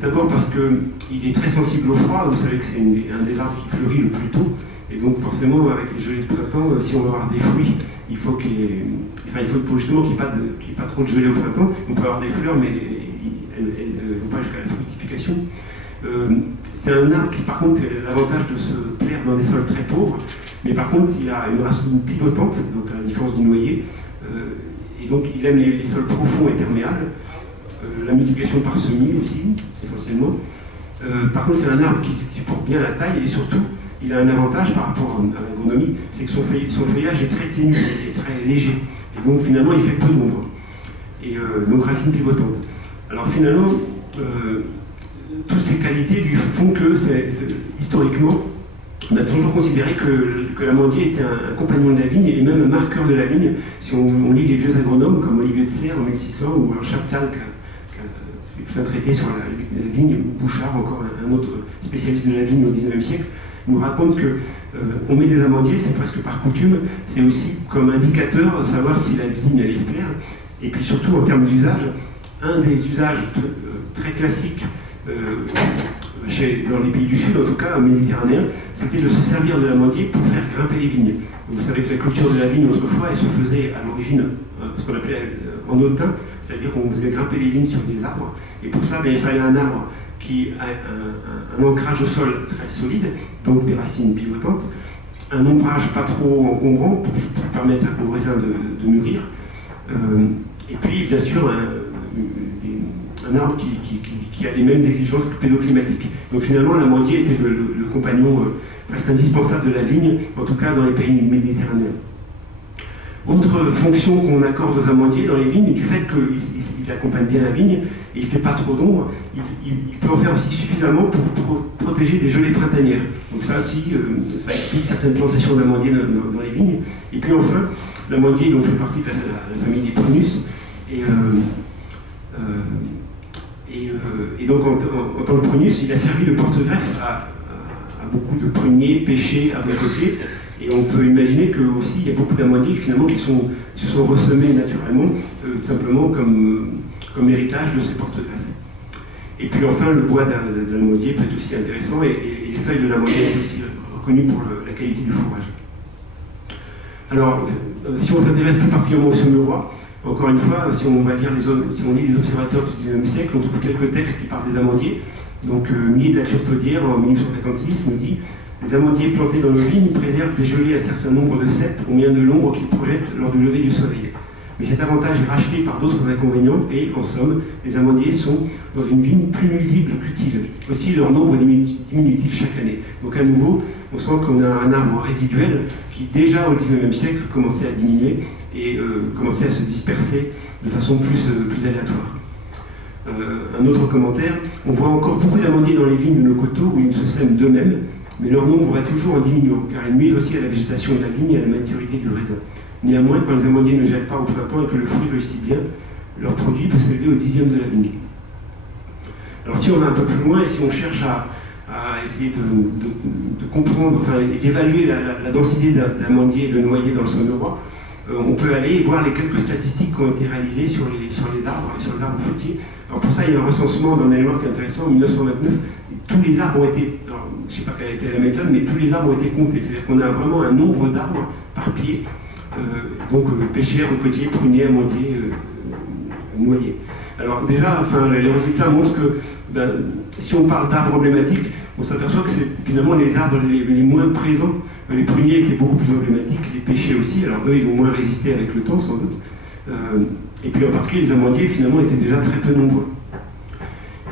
D'abord parce qu'il est très sensible au froid. Vous savez que c'est un des arbres qui fleurit le plus tôt. Et donc forcément, avec les gelées de printemps, si on veut avoir des fruits, il faut justement qu'il n'y ait pas trop de gelée au printemps. On peut avoir des fleurs, mais elles ne vont pas jusqu'à la fructification. C'est un arbre qui, par contre, a l'avantage de se plaire dans des sols très pauvres. Mais par contre, il a une racine pivotante, donc à la différence du noyer. Et donc, il aime les sols profonds et perméables. La multiplication par semis aussi, essentiellement. Par contre, c'est un arbre qui porte bien la taille, et surtout, il a un avantage par rapport à l'agronomie, c'est que son feuillage est très ténu et très léger. Et donc finalement, il fait peu d'ombre. Et donc racines pivotantes. Alors finalement, toutes ces qualités lui font que, historiquement, on a toujours considéré que l'amandier était un compagnon de la vigne et même un marqueur de la vigne. Si on lit les vieux agronomes comme Olivier de Serres en 1600 ou alors Chaptal qui a fait un traité sur la vigne, ou Bouchard, encore un autre spécialiste de la vigne au XIXe siècle, nous raconte qu'on met des amandiers, c'est presque par coutume, c'est aussi comme indicateur de savoir si la vigne allait se plaire. Et puis surtout en termes d'usage, un des usages très classiques dans les pays du Sud, en tout cas méditerranéens, c'était de se servir de l'amandier pour faire grimper les vignes. Vous savez que la culture de la vigne autrefois, elle se faisait à l'origine ce qu'on appelait en autain, c'est-à-dire qu'on faisait grimper les vignes sur des arbres, et pour ça, il fallait un arbre qui a un ancrage au sol très solide, donc des racines pivotantes, un ombrage pas trop encombrant pour permettre au raisin de mûrir, et puis bien sûr un arbre qui a les mêmes exigences pédoclimatiques. Donc finalement l'amandier était le compagnon presque indispensable de la vigne, en tout cas dans les pays méditerranéens. Autre fonction qu'on accorde aux amandiers dans les vignes, du fait qu'il accompagne bien la vigne et il ne fait pas trop d'ombre, il peut en faire aussi suffisamment pour protéger des gelées printanières. Donc ça aussi, ça explique certaines plantations d'amandiers dans les vignes. Et puis enfin, l'amandier donc, fait partie de la famille des prunus. Et donc en tant que prunus, il a servi de porte-greffe à beaucoup de pruniers, pêchers, abricotiers. Et on peut imaginer qu'il y a beaucoup d'amandiers finalement qui se sont ressemés naturellement, simplement comme héritage de ces porte-greffes. Et puis enfin, le bois de l'amandier peut être aussi intéressant et les feuilles de l'amandier sont aussi reconnues pour la qualité du fourrage. Alors, si on s'intéresse plus particulièrement au saumurois, encore une fois, si on lit les observateurs du XIXe siècle, on trouve quelques textes qui parlent des amandiers. Donc, Millet de la Turtaudière, en 1856, nous dit « Les amandiers plantés dans nos vignes préservent des gelées un certain nombre de cèpes au moyen de l'ombre qu'ils projettent lors du lever du soleil. Mais cet avantage est racheté par d'autres inconvénients et, en somme, les amandiers sont dans une vigne plus nuisibles qu'utiles. Aussi, leur nombre diminue-t-il chaque année. » Donc à nouveau, on sent qu'on a un arbre résiduel qui, déjà au XIXe siècle, commençait à diminuer et commençait à se disperser de façon plus aléatoire. Un autre commentaire, on voit encore beaucoup d'amandiers dans les vignes de nos coteaux où ils se sèment d'eux-mêmes, mais leur nombre va toujours en diminuant, car ils nuisent aussi à la végétation de la vigne et à la maturité du raisin. Néanmoins, quand les amandiers ne gèlent pas au printemps et que le fruit réussit bien, leur produit peut s'élever au 10e de la vigne. Alors si on va un peu plus loin et si on cherche à essayer de comprendre, enfin d'évaluer la densité d'amandiers et de noyers dans le saumurois, on peut aller voir les quelques statistiques qui ont été réalisées sur les arbres et sur les arbres fruitiers. Alors pour ça, il y a un recensement dans Maine-et-Loire qui est intéressant, en 1929. Tous les arbres ont été, alors, je ne sais pas quelle a été la méthode, mais tous les arbres ont été comptés. C'est-à-dire qu'on a vraiment un nombre d'arbres par pied. Donc pêchers, cocotiers, pruniers, amandiers, noyers. Alors déjà, enfin, les résultats montrent que si on parle d'arbres emblématiques, on s'aperçoit que c'est finalement les arbres les moins présents. Les pruniers étaient beaucoup plus emblématiques, les pêchers aussi, alors eux ils ont moins résisté avec le temps sans doute. Et puis en particulier les amandiers finalement étaient déjà très peu nombreux.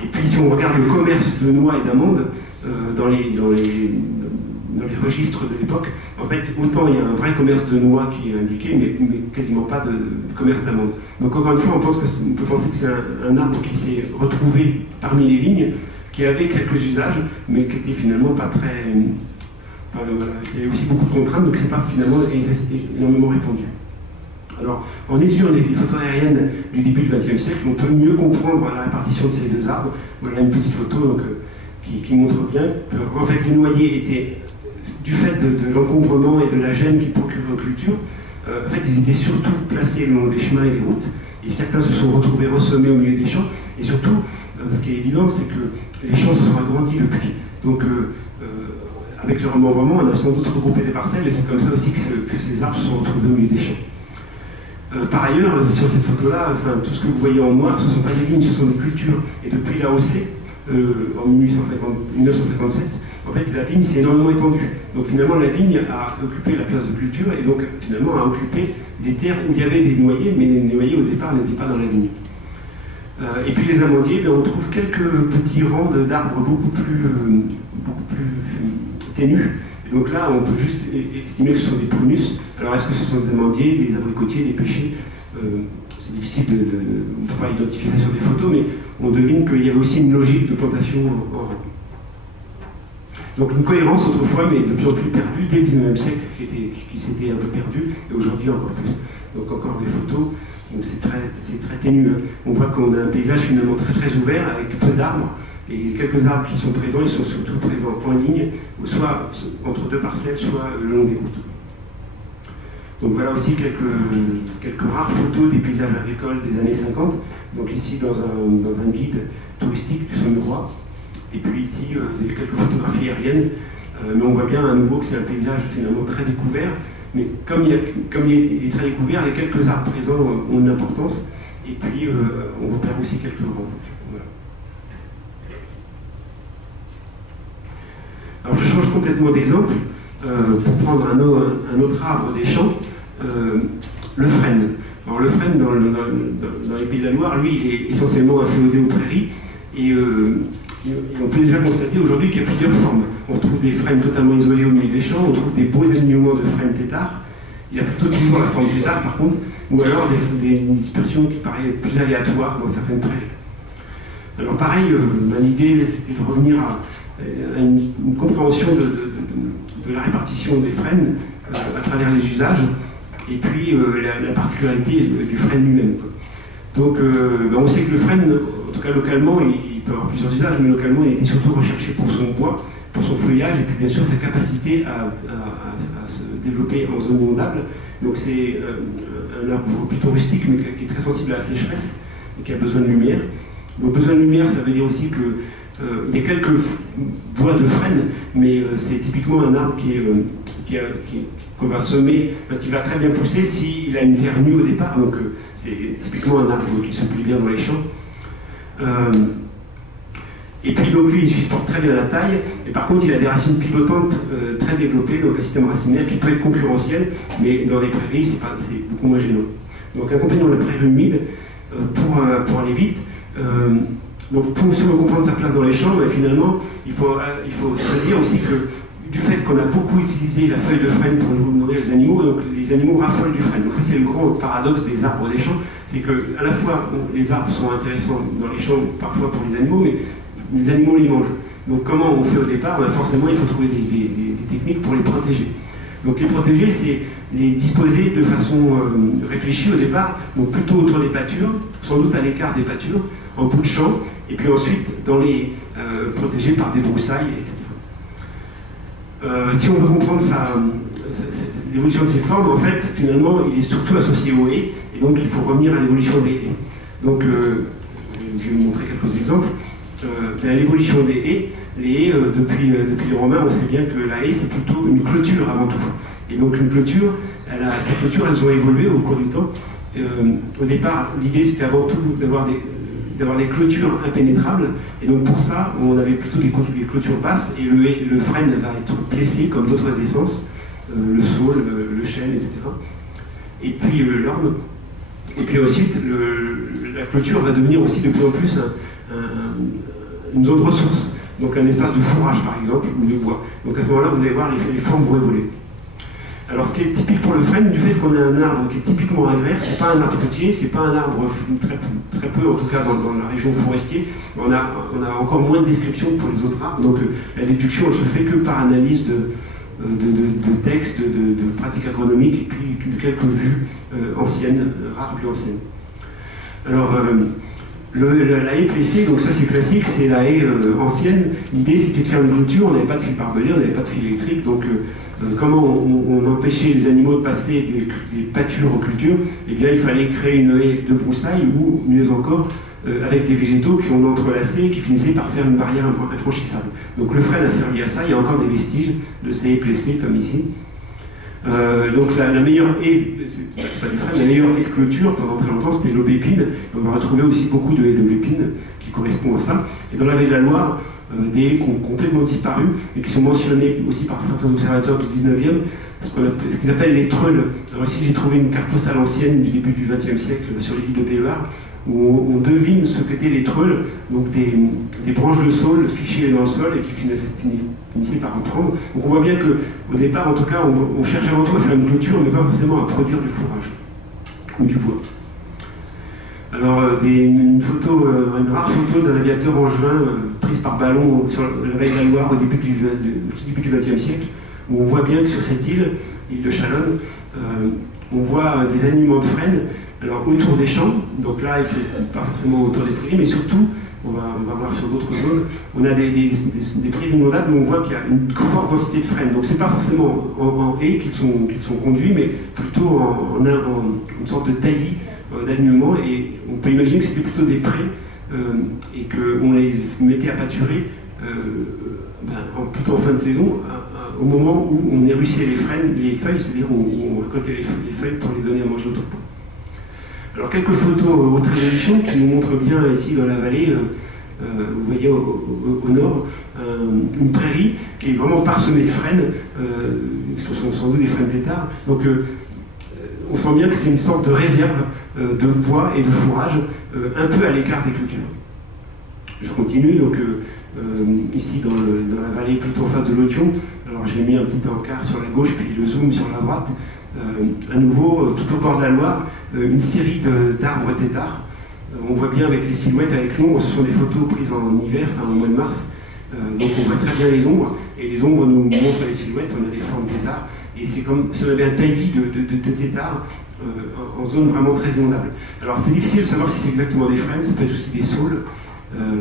Et puis si on regarde le commerce de noix et d'amandes dans les registres de l'époque, en fait autant il y a un vrai commerce de noix qui est indiqué, mais quasiment pas de commerce d'amandes. Donc encore une fois on peut penser que c'est un arbre qui s'est retrouvé parmi les vignes, qui avait quelques usages, mais qui était finalement pas très... il y avait aussi beaucoup de contraintes, donc c'est pas finalement énormément répandu. Alors, en étudiant les photos aériennes du début du XXe siècle, on peut mieux comprendre la répartition de ces deux arbres. Voilà une petite photo donc, qui montre bien qu'en fait les noyers étaient, du fait de l'encombrement et de la gêne qu'ils procurent aux cultures, en fait ils étaient surtout placés le long des chemins et des routes, et certains se sont retrouvés ressemés au milieu des champs, et surtout, ce qui est évident, c'est que les champs se sont agrandis depuis. Donc, avec le remembrement, on a sans doute regroupé des parcelles, et c'est comme ça aussi que ces arbres se sont retrouvés au milieu des champs. Par ailleurs, sur cette photo-là, enfin, tout ce que vous voyez en noir, ce ne sont pas des vignes, ce sont des cultures. Et depuis l'AOC, en 1957, en fait, la vigne s'est énormément étendue. Donc finalement, la vigne a occupé la place de culture, et donc finalement a occupé des terres où il y avait des noyers, mais les noyers au départ n'étaient pas dans la vigne. Et puis les amandiers, on trouve quelques petits rangs d'arbres beaucoup plus ténus. Et donc là, on peut juste estimer que ce sont des prunus. Alors est-ce que ce sont des amandiers, des abricotiers, des pêchers C'est difficile on ne peut pas identifier ça sur des photos, mais on devine qu'il y avait aussi une logique de plantation en rang. Donc une cohérence autrefois, mais de plus en plus perdue, dès le XIXe siècle, qui s'était un peu perdue, et aujourd'hui encore plus. Donc encore des photos. Donc c'est très ténu. On voit qu'on a un paysage finalement très très ouvert avec peu d'arbres et les quelques arbres qui sont présents, ils sont surtout présents en ligne, ou soit entre deux parcelles, soit le long des routes. Donc voilà aussi quelques rares photos des paysages agricoles des années 50. Donc ici dans un guide touristique du Saumurois. Et puis ici quelques photographies aériennes. Mais on voit bien à nouveau que c'est un paysage finalement très découvert. Mais comme il est très découvert, les quelques arbres présents ont une importance. Et puis, on repère aussi quelques rangs. Voilà. change complètement d'exemple. Pour prendre un autre arbre des champs, le frêne. Alors le frêne, dans les Pays de la Loire, lui, il est essentiellement inféodé aux prairies, et on peut déjà constater aujourd'hui qu'il y a plusieurs formes. On trouve des frênes totalement isolés au milieu des champs, on trouve des beaux alignements de frênes têtards. Il y a plutôt toujours la forme tétard par contre, ou alors des dispersions qui paraissent plus aléatoires dans certaines prairies. Alors pareil, mon idée c'était de revenir à une compréhension de la répartition des frênes à travers les usages, et puis la particularité du frêne lui-même. Donc on sait que le frêne, en tout cas localement, il peut avoir plusieurs usages, mais localement il était surtout recherché pour son bois, pour son feuillage, et puis bien sûr sa capacité à se développer en zone inondable. Donc c'est un arbre plutôt rustique, mais qui est très sensible à la sécheresse, et qui a besoin de lumière. Donc besoin de lumière, ça veut dire aussi que il y a quelques bois de frêne, mais c'est typiquement un arbre qu'on va semer, qui va très bien pousser s'il a une terre nue au départ. Donc c'est typiquement un arbre qui se plie bien dans les champs. Et puis donc lui, il supporte très bien la taille, et par contre il a des racines pivotantes très développées, donc un système racinaire qui peut être concurrentiel, mais dans les prairies c'est beaucoup moins gênant. Donc accompagnons la prairie humide pour aller vite. Donc pour comprendre sa place dans les champs, finalement, il faut se dire aussi que du fait qu'on a beaucoup utilisé la feuille de frêne pour nourrir les animaux, donc les animaux raffolent du frêne. Donc ça c'est le grand paradoxe des arbres des champs, c'est que à la fois les arbres sont intéressants dans les champs parfois pour les animaux, mais les animaux les mangent. Donc comment on fait au départ? Forcément il faut trouver des techniques pour les protéger. Donc les protéger, c'est les disposer de façon réfléchie au départ, donc plutôt autour des pâtures, sans doute à l'écart des pâtures, en bout de champ, et puis ensuite protéger par des broussailles, etc. Si on veut comprendre l'évolution de ces formes, en fait, finalement, il est surtout associé aux haies, et donc il faut revenir à l'évolution des haies. Donc, je vais vous montrer quelques exemples. L'évolution des haies, depuis les Romains, on sait bien que la haie, c'est plutôt une clôture avant tout. Et donc une clôture, ces clôtures, elles ont évolué au cours du temps. Au départ, l'idée, c'était avant tout d'avoir des clôtures impénétrables, et donc pour ça, on avait plutôt des clôtures basses, et le frêne va être plessé comme d'autres essences, le saule, le chêne, etc. Et puis l'orme. Et puis ensuite, la clôture va devenir aussi de plus en plus une zone ressource, donc un espace de fourrage par exemple, ou de bois. Donc à ce moment-là, vous allez voir, les formes vont évoluer. Alors ce qui est typique pour le frêne, du fait qu'on a un arbre qui est typiquement agraire, c'est pas un arbre fruitier, c'est pas un arbre très peu, en tout cas dans la région forestière, on a encore moins de descriptions que pour les autres arbres, donc la déduction elle se fait que par analyse de textes, de pratiques agronomiques, et puis de quelques vues anciennes, rares plus anciennes. Alors la haie plessée, donc ça c'est classique, c'est la haie ancienne. L'idée c'était de faire une clôture, on n'avait pas de fil barbelé, on n'avait pas de fil électrique, donc comment on empêchait les animaux de passer des pâtures aux cultures? Eh bien il fallait créer une haie de broussailles, ou mieux encore, avec des végétaux qui on entrelacé, qui finissaient par faire une barrière infranchissable. Donc le frêne a servi à ça, il y a encore des vestiges de ces haies plessées comme ici. Donc la meilleure haie, c'est pas du frêne, la meilleure haie de clôture pendant très longtemps c'était l'aubépine. On va retrouver aussi beaucoup de haies d'aubépine qui correspondent à ça. Et dans la baie de la Loire, des haies qui ont complètement disparu et qui sont mentionnées aussi par certains observateurs du 19e, ce qu'ils appellent les treules. Alors ici j'ai trouvé une carte postale ancienne du début du XXe siècle sur les villes de Béluard, où on devine ce qu'étaient les treules, donc des branches de saule fichées dans le sol et qui finissaient par en prendre. Donc on voit bien qu'au départ, en tout cas, on cherche avant tout à faire une clôture, mais pas forcément à produire du fourrage ou du bois. Alors une rare photo d'un aviateur angevin prise par ballon sur la baie de la Loire au début du XXe siècle, où on voit bien que sur cette île de Chalonne, on voit des alignements de frêne. Alors autour des champs, donc là c'est pas forcément autour des prairies, mais surtout, on va voir sur d'autres zones, on a des prairies inondables où on voit qu'il y a une forte densité de frêne. Donc c'est pas forcément en haies qu'ils sont conduits, mais plutôt en une sorte de taillis d'alignement, et on peut imaginer que c'était plutôt des prés et qu'on les mettait à pâturer plutôt en fin de saison, au moment où on érusait les feuilles, c'est-à-dire où on récoltait les feuilles pour les donner à manger au troupeau. Alors quelques photos haute résolution qui nous montrent bien ici dans la vallée vous voyez au nord, une prairie qui est vraiment parsemée de frênes, ce sont sans doute des frênes têtards. Donc on sent bien que c'est une sorte de réserve de bois et de fourrage un peu à l'écart des clôtures. Je continue, donc ici dans la vallée, plutôt en face de l'Othion. Alors j'ai mis un petit encart sur la gauche, puis le zoom sur la droite. À nouveau, tout au bord de la Loire, une série d'arbres têtards. On voit bien avec les silhouettes, avec l'ombre, ce sont des photos prises en hiver, enfin au mois de mars. Donc on voit très bien les ombres, et les ombres nous montrent les silhouettes, on a des formes têtards, et c'est comme si on avait un taillis de têtards en zone vraiment très inondable. Alors c'est difficile de savoir si c'est exactement des frênes, ça peut être aussi des saules,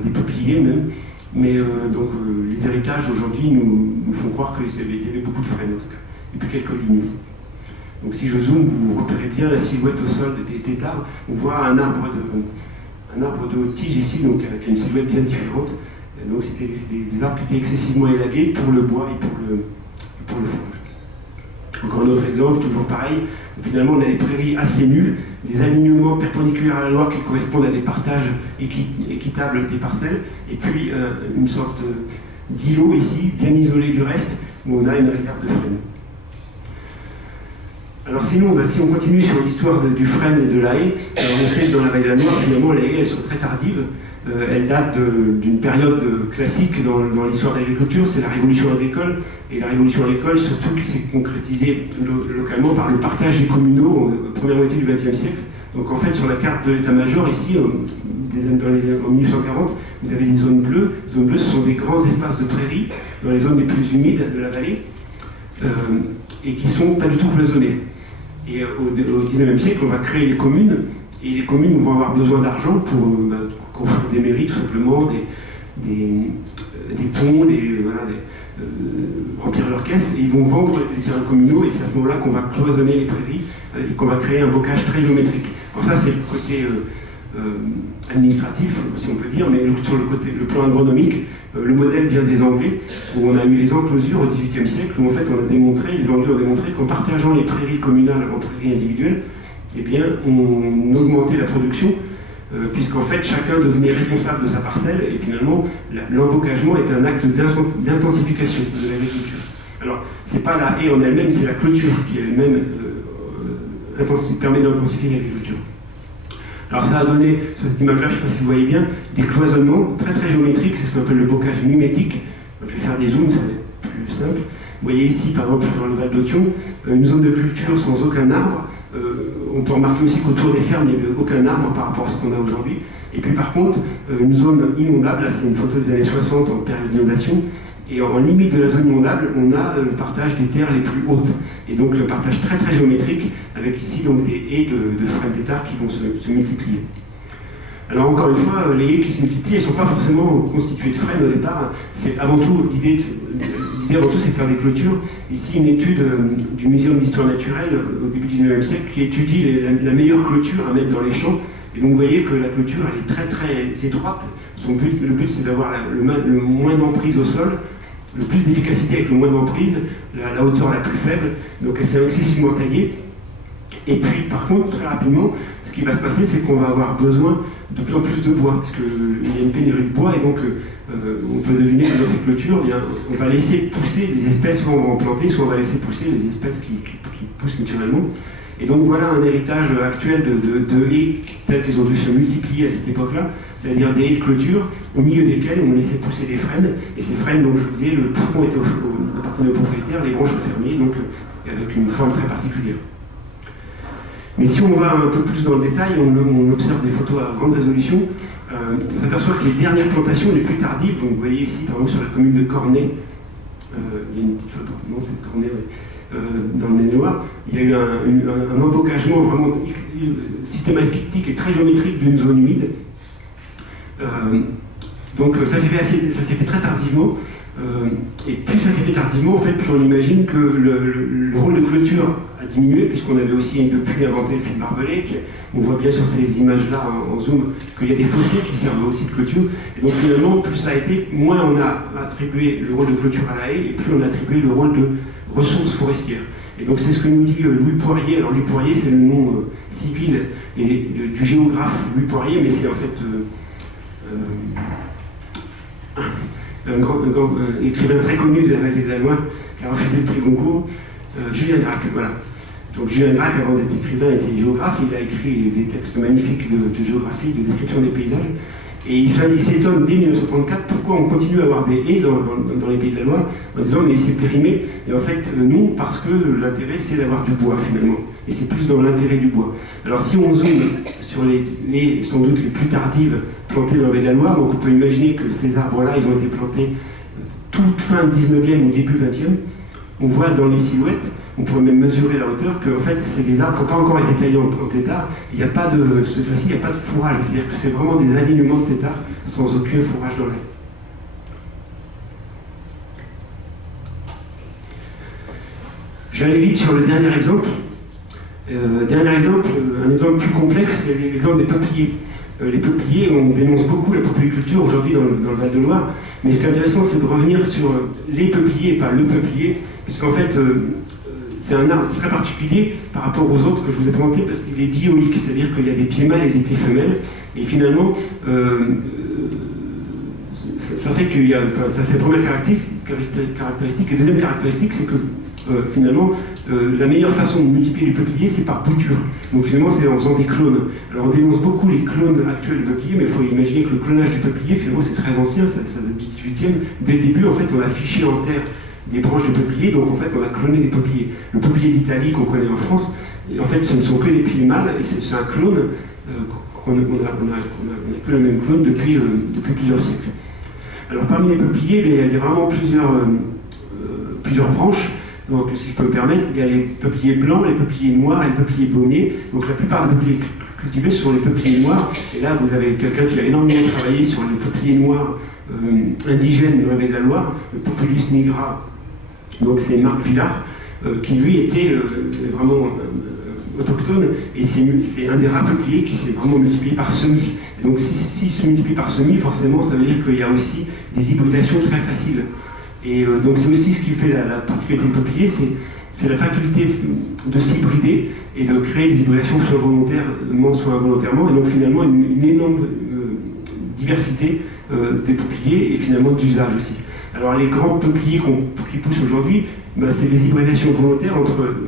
des peupliers même, mais donc les héritages aujourd'hui nous font croire qu'il y avait beaucoup de frênes en tout cas, et puis quelques lignes aussi. Donc si je zoome, vous repérez bien la silhouette au sol des têtards. On voit un arbre de tige ici, donc avec une silhouette bien différente. Et donc c'était des arbres qui étaient excessivement élagués pour le bois et pour le fourrage. Encore un autre exemple, toujours pareil. Finalement, on a des prairies assez nues, des alignements perpendiculaires à la Loire qui correspondent à des partages équitables des parcelles, et puis une sorte d'îlot ici, bien isolé du reste, où on a une réserve de frêne. Alors sinon, si on continue sur l'histoire du frêne et de la haie, on sait que dans la vallée de la Loire, finalement, les haies, elles sont très tardives. Elles datent d'une période classique dans l'histoire de l'agriculture, c'est la révolution agricole. Et la révolution agricole, surtout, qui s'est concrétisée localement par le partage des communaux en première moitié du XXe siècle. Donc en fait, sur la carte de l'état-major, ici, en 1840, vous avez des zones bleues. Les zones bleues, ce sont des grands espaces de prairies, dans les zones les plus humides de la vallée, et qui ne sont pas du tout cloisonnées. Et au XIXe siècle, on va créer les communes, et les communes vont avoir besoin d'argent pour construire des mairies, tout simplement, des ponts, remplir leurs caisses, et ils vont vendre les terrains communaux, et c'est à ce moment-là qu'on va cloisonner les prairies, et qu'on va créer un bocage très géométrique. Alors ça, c'est le côté administratif, si on peut dire, mais sur le plan agronomique, le modèle vient des Anglais, où on a eu les enclosures au XVIIIe siècle, où en fait les Anglais ont démontré qu'en partageant les prairies communales en prairies individuelles, eh bien, on augmentait la production, puisqu'en fait chacun devenait responsable de sa parcelle, et finalement l'embocagement est un acte d'intensification de l'agriculture. Alors, c'est pas la haie en elle-même, c'est la clôture qui elle-même permet d'intensifier l'agriculture. Alors ça a donné, sur cette image-là, je ne sais pas si vous voyez bien, des cloisonnements très très géométriques, c'est ce qu'on appelle le bocage mimétique. Donc, je vais faire des zooms, ça va être plus simple. Vous voyez ici, par exemple, dans le Val d'Othion, une zone de culture sans aucun arbre. On peut remarquer aussi qu'autour des fermes, il n'y avait aucun arbre par rapport à ce qu'on a aujourd'hui. Et puis par contre, une zone inondable, là c'est une photo des années 60 en période d'inondation, et en limite de la zone inondable, on a le partage des terres les plus hautes. Et donc le partage très très géométrique, avec ici donc des haies de frênes têtards qui vont se multiplier. Alors encore une fois, les haies qui se multiplient, elles ne sont pas forcément constituées de frênes au départ. C'est avant tout, l'idée avant tout c'est de faire des clôtures. Ici une étude du Muséum d'histoire naturelle au début du XIXe siècle qui étudie la meilleure clôture à mettre dans les champs. Et donc vous voyez que la clôture elle est très très étroite. Le but c'est d'avoir le moins d'emprise au sol, le plus d'efficacité avec le moins d'emprise, la hauteur la plus faible, donc elle s'est excessivement taillée. Et puis par contre, très rapidement, ce qui va se passer, c'est qu'on va avoir besoin de plus en plus de bois, parce qu'il y a une pénurie de bois, et donc on peut deviner que dans ces clôtures, bien, on va laisser pousser des espèces, soit on va en planter, soit on va laisser pousser des espèces qui poussent naturellement. Et donc voilà un héritage actuel de haies telles qu'elles ont dû se multiplier à cette époque-là, c'est-à-dire des haies de clôture au milieu desquelles on laissait pousser des frênes, et ces frênes, donc je vous disais, le tronc appartenait au propriétaire, les branches aux fermiers, donc avec une forme très particulière. Mais si on va un peu plus dans le détail, on observe des photos à grande résolution, on s'aperçoit que les dernières plantations les plus tardives, donc vous voyez ici par exemple sur la commune de Cornay, il y a une petite photo, non c'est de Cornay, ouais. Dans le Maine-et-Loire, il y a eu un embocagement vraiment systématique et très géométrique d'une zone humide. Donc ça s'est fait très tardivement, et plus ça s'est fait tardivement, en fait, plus on imagine que le rôle de clôture a diminué, puisqu'on avait aussi depuis inventé le fil barbelé. On voit bien sur ces images-là en zoom qu'il y a des fossés qui servent aussi de clôture. Et donc finalement, plus ça a été, moins on a attribué le rôle de clôture à la haie, et plus on a attribué le rôle de ressources forestières. Et donc c'est ce que nous dit Louis Poirier. Alors Louis Poirier, c'est le nom civil du géographe Louis Poirier, mais c'est en fait écrivain très connu de la vallée de la Loire, qui a refusé le prix Goncourt, Julien Gracq, voilà. Donc Julien Gracq, avant d'être écrivain, était géographe. Il a écrit des textes magnifiques de géographie, de description des paysages. Et il s'étonne dès 1934 pourquoi on continue à avoir des haies dans les Pays de la Loire, en disant mais c'est périmé. Et en fait, non, parce que l'intérêt c'est d'avoir du bois finalement. Et c'est plus dans l'intérêt du bois. Alors si on zoome sur les sans doute les plus tardives plantées dans les Pays de la Loire, donc on peut imaginer que ces arbres-là, ils ont été plantés toute fin 19e ou début 20e. On voit dans les silhouettes, on pourrait même mesurer la hauteur, que en fait, c'est des arbres qui n'ont pas encore été taillés en tétard. Il n'y a pas de, cette fois-ci, il n'y a pas de fourrage. C'est-à-dire que c'est vraiment des alignements de tétard sans aucun fourrage dans l'air. Je vais aller vite sur le dernier exemple. Un exemple plus complexe, c'est l'exemple des peupliers. Les peupliers, on dénonce beaucoup la peupliculture aujourd'hui dans le Val-de-Loire, mais ce qui est intéressant, c'est de revenir sur les peupliers et pas le peuplier, puisqu'en fait, c'est un arbre très particulier par rapport aux autres que je vous ai présentés, parce qu'il est dioïque, c'est-à-dire qu'il y a des pieds mâles et des pieds femelles, et finalement, ça fait qu'il y a, enfin, ça c'est la première caractéristique, et la deuxième caractéristique, c'est que finalement, la meilleure façon de multiplier les peupliers, c'est par bouture. Donc finalement, c'est en faisant des clones. Alors on dénonce beaucoup les clones actuels de peupliers, mais il faut imaginer que le clonage du peuplier, finalement, c'est très ancien, ça date du 18e. Dès le début, en fait, on a fiché en terre des branches de peupliers, donc en fait, on a cloné des peupliers. Le peuplier d'Italie qu'on connaît en France, et en fait, ce ne sont que des pieds mâles, et c'est un clone, on n'a que le même clone depuis plusieurs siècles. Alors parmi les peupliers, il y a vraiment plusieurs branches. Donc, si je peux me permettre, il y a les peupliers blancs, les peupliers noirs et les peupliers baumiers. Donc, la plupart des peupliers cultivés sont les peupliers noirs. Et là, vous avez quelqu'un qui a énormément travaillé sur les peupliers noirs indigènes dans la baie de la Loire, le Populus nigra. Donc, c'est Marc Villard, qui lui était vraiment autochtone. Et c'est un des rares peupliers qui s'est vraiment multiplié par semis. Donc, s'il se multiplie par semis, forcément, ça veut dire qu'il y a aussi des hybridations très faciles. Et donc c'est aussi ce qui fait la particularité du peuplier, c'est la faculté de s'hybrider et de créer des hybridations soit volontairement, soit involontairement, et donc finalement une énorme diversité des peupliers et finalement d'usage aussi. Alors les grands peupliers qui poussent aujourd'hui, c'est des hybridations volontaires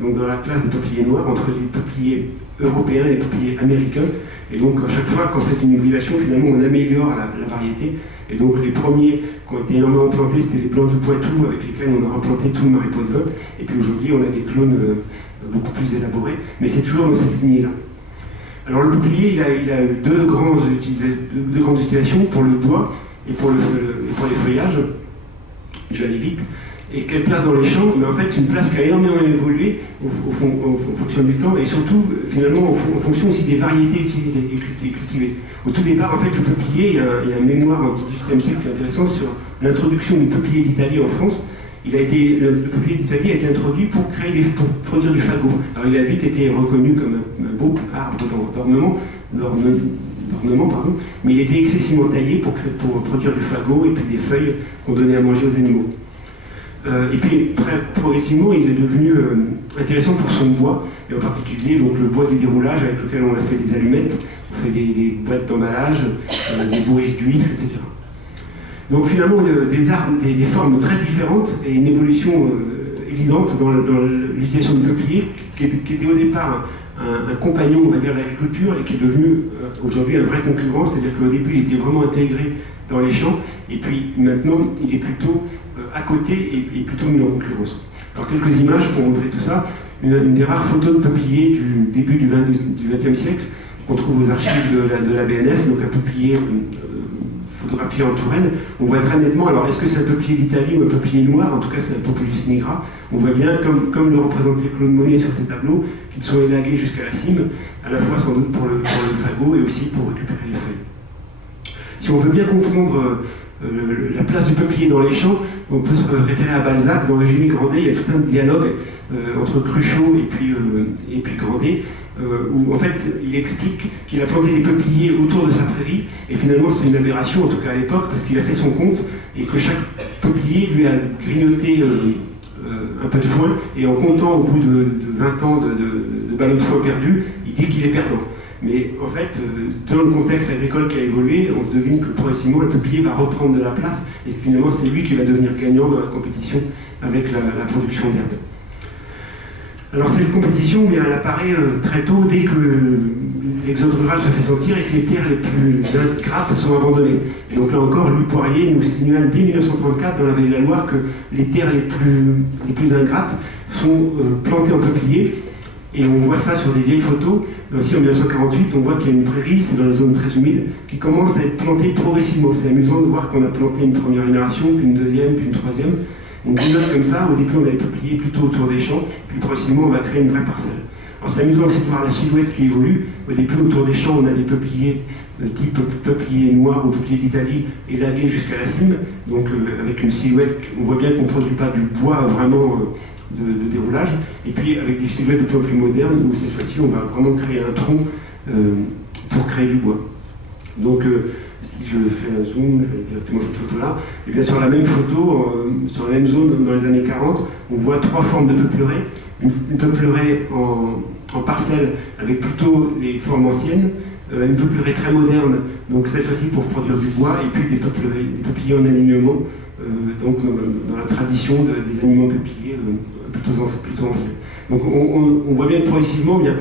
donc dans la classe des peupliers noirs, entre les peupliers européens et les peupliers américains. Et donc à chaque fois qu'on fait une hybridation, finalement on améliore la variété. Et donc les premiers qui ont été énormément plantés, c'était les blancs du Poitou, avec lesquels on a replanté tout le Marais Poitevin. Et puis aujourd'hui, on a des clones beaucoup plus élaborés, mais c'est toujours dans cette lignée-là. Alors le peuplier, il a deux grandes utilisations, pour le bois et pour les feuillages. Je vais aller vite. Et quelle place dans les champs? Mais en fait, c'est une place qui a énormément évolué au fonction du temps, et surtout, finalement, en fonction aussi des variétés utilisées et cultivées. Au tout départ, en fait, le peuplier, il y a un mémoire du XVIIIe siècle qui est intéressant sur l'introduction du peuplier d'Italie en France. Le peuplier d'Italie a été introduit pour produire du fagot. Alors, il a vite été reconnu comme un beau arbre d'ornement, mais il était excessivement taillé pour produire du fagot et puis des feuilles qu'on donnait à manger aux animaux. Et puis, progressivement, il est devenu intéressant pour son bois, et en particulier donc, le bois du déroulage avec lequel on a fait des allumettes, on fait des boîtes d'emballage, des bourriches d'huile, etc. Donc finalement, des formes très différentes et une évolution évidente dans l'utilisation du peuplier, qui était au départ un compagnon, on va dire, de l'agriculture, et qui est devenu aujourd'hui un vrai concurrent, c'est-à-dire qu'au début, il était vraiment intégré dans les champs, et puis maintenant, il est plutôt à côté et plutôt mis en concurrence. Alors quelques images pour montrer tout ça. Une des rares photos de peuplier du début du XXe siècle qu'on trouve aux archives de la BNF, donc un peuplier photographié en Touraine. On voit très nettement, alors est-ce que c'est un peuplier d'Italie ou un peuplier noir? En tout cas c'est un Populus nigra. On voit bien, comme le représentait Claude Monet sur ses tableaux, qu'ils sont élagués jusqu'à la cime, à la fois sans doute pour le fagot et aussi pour récupérer les feuilles. Si on veut bien comprendre la place du peuplier dans les champs, on peut se référer à Balzac. Dans Eugénie Grandet, il y a tout un dialogue entre Cruchot et puis Grandet, où en fait il explique qu'il a planté des peupliers autour de sa prairie, et finalement c'est une aberration, en tout cas à l'époque, parce qu'il a fait son compte, et que chaque peuplier lui a grignoté un peu de foin, et en comptant au bout de 20 ans de ballots de foin perdus, il dit qu'il est perdant. Mais en fait, dans le contexte agricole qui a évolué, on devine que progressivement le peuplier va reprendre de la place et finalement c'est lui qui va devenir gagnant dans la compétition avec la production d'herbe. Alors cette compétition, bien, elle apparaît très tôt dès que l'exode rural se fait sentir et que les terres les plus ingrates sont abandonnées. Et donc là encore, Louis Poirier nous signale dès 1934 dans la vallée de la Loire que les terres les plus ingrates sont plantées en peuplier. Et on voit ça sur des vieilles photos. Aussi en 1948, on voit qu'il y a une prairie, c'est dans la zone très humide, qui commence à être plantée progressivement. C'est amusant de voir qu'on a planté une première génération, puis une deuxième, puis une troisième. On grignote comme ça. Au début, on a les peupliers plutôt autour des champs, puis progressivement, on va créer une vraie parcelle. Alors c'est amusant aussi de voir la silhouette qui évolue. Au début, autour des champs, on a des peupliers type peuplier noir ou peuplier d'Italie élagués jusqu'à la cime. Donc avec une silhouette, on voit bien qu'on ne produit pas du bois vraiment de déroulage. Et puis avec des silhouettes de plus en plus modernes, où cette fois-ci, on va vraiment créer un tronc pour créer du bois. Donc si je fais un zoom, je vais directement cette photo-là, et bien sur la même photo, sur la même zone dans les années 40, on voit trois formes de peupleraies. Une peuplerée en parcelle avec plutôt les formes anciennes, une peuplerée très moderne, donc cette fois-ci pour produire du bois, et puis des peupliers en alignement, donc dans la tradition des alignements peupliers plutôt anciens. Donc on voit bien progressivement, bien,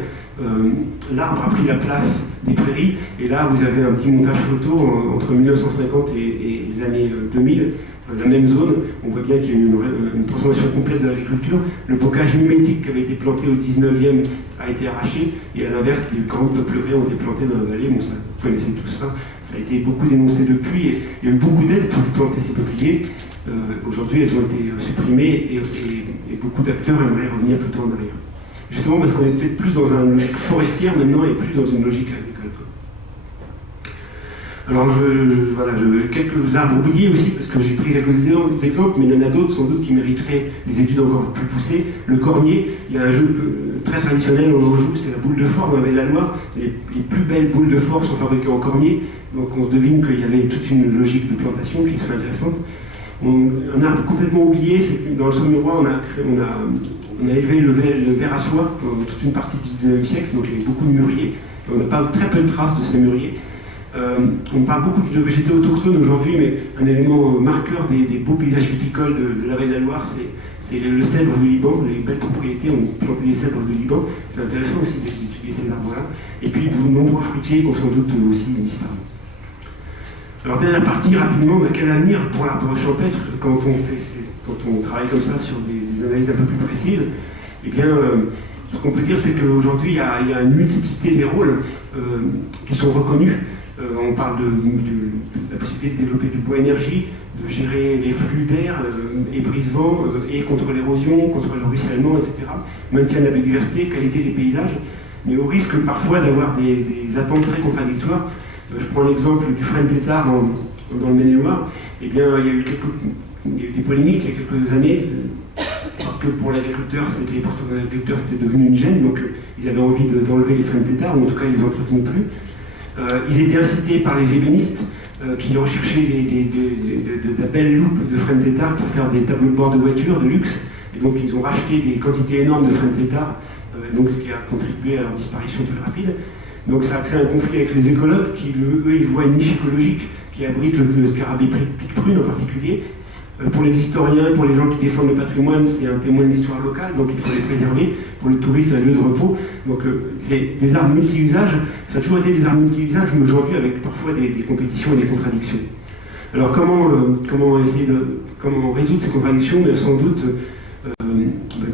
l'arbre a pris la place des prairies, et là vous avez un petit montage photo entre 1950 et les années 2000, la même zone, on voit bien qu'il y a eu une transformation complète de l'agriculture. Le bocage mimétique qui avait été planté au 19e a été arraché, et à l'inverse, les grandes peupleraies ont été plantées dans la vallée. Bon, ça, vous connaissez tout ça, ça a été beaucoup dénoncé depuis, et il y a eu beaucoup d'aides pour planter ces peupliers. Aujourd'hui, elles ont été supprimées, et beaucoup d'acteurs aimeraient revenir plutôt en arrière. Justement parce qu'on est peut-être plus dans une logique forestière maintenant, et plus dans une logique agricole. Alors, quelques arbres oubliés aussi, parce que j'ai pris quelques exemples, mais il y en a d'autres sans doute qui mériteraient des études encore plus poussées. Le cornier, il y a un jeu très traditionnel, on en joue, c'est la boule de forge dans la Loire. Les plus belles boules de forge sont fabriquées en cornier, donc on se devine qu'il y avait toute une logique de plantation qui serait intéressante. Un arbre complètement oublié, c'est que dans le Saumurois, on a élevé le ver à soie dans toute une partie du 19e siècle, donc il y avait beaucoup de mûriers. On n'a pas très peu de traces de ces mûriers. On parle beaucoup de végétaux autochtones aujourd'hui, mais un élément marqueur des beaux paysages viticoles de la vallée de la Loire, c'est le cèdre du Liban. Les belles propriétés ont planté des cèdres du Liban. C'est intéressant aussi d'étudier ces arbres-là. Et puis de nombreux fruitiers qui ont sans doute aussi disparu. Alors, dernière partie, rapidement, quel avenir pour l'arbre champêtre quand on travaille comme ça sur des analyses un peu plus précises? Eh bien, ce qu'on peut dire, c'est qu'aujourd'hui, il y a une multiplicité des rôles qui sont reconnus. On parle de la possibilité de développer du bois énergie, de gérer les flux d'air et brise-vent, et contre l'érosion, contre le ruissellement, etc. Maintien de la biodiversité, qualité des paysages, mais au risque parfois d'avoir des attentes très contradictoires. Je prends l'exemple du frêne tétard dans le Maine-et-Loire. Eh bien, il y a eu des polémiques il y a quelques années, parce que pour certains agriculteurs, c'était devenu une gêne, donc ils avaient envie d'enlever les frênes tétards, ou en tout cas, ils les entretenaient plus. Ils étaient incités par les ébénistes qui recherchaient de belles loupes de frênes tétards pour faire des tableaux de bord de voitures de luxe. Et donc ils ont racheté des quantités énormes de frênes tétards, donc ce qui a contribué à leur disparition plus rapide. Donc ça a créé un conflit avec les écologues qui, eux, ils voient une niche écologique qui abrite le scarabée pique-prune en particulier. Pour les historiens, pour les gens qui défendent le patrimoine, c'est un témoin de l'histoire locale, donc il faut les préserver. Pour les touristes, un lieu de repos. Donc c'est des arbres multi-usages. Ça a toujours été des arbres multi-usages, mais aujourd'hui avec parfois des compétitions et des contradictions. Alors comment résoudre ces contradictions? Sans doute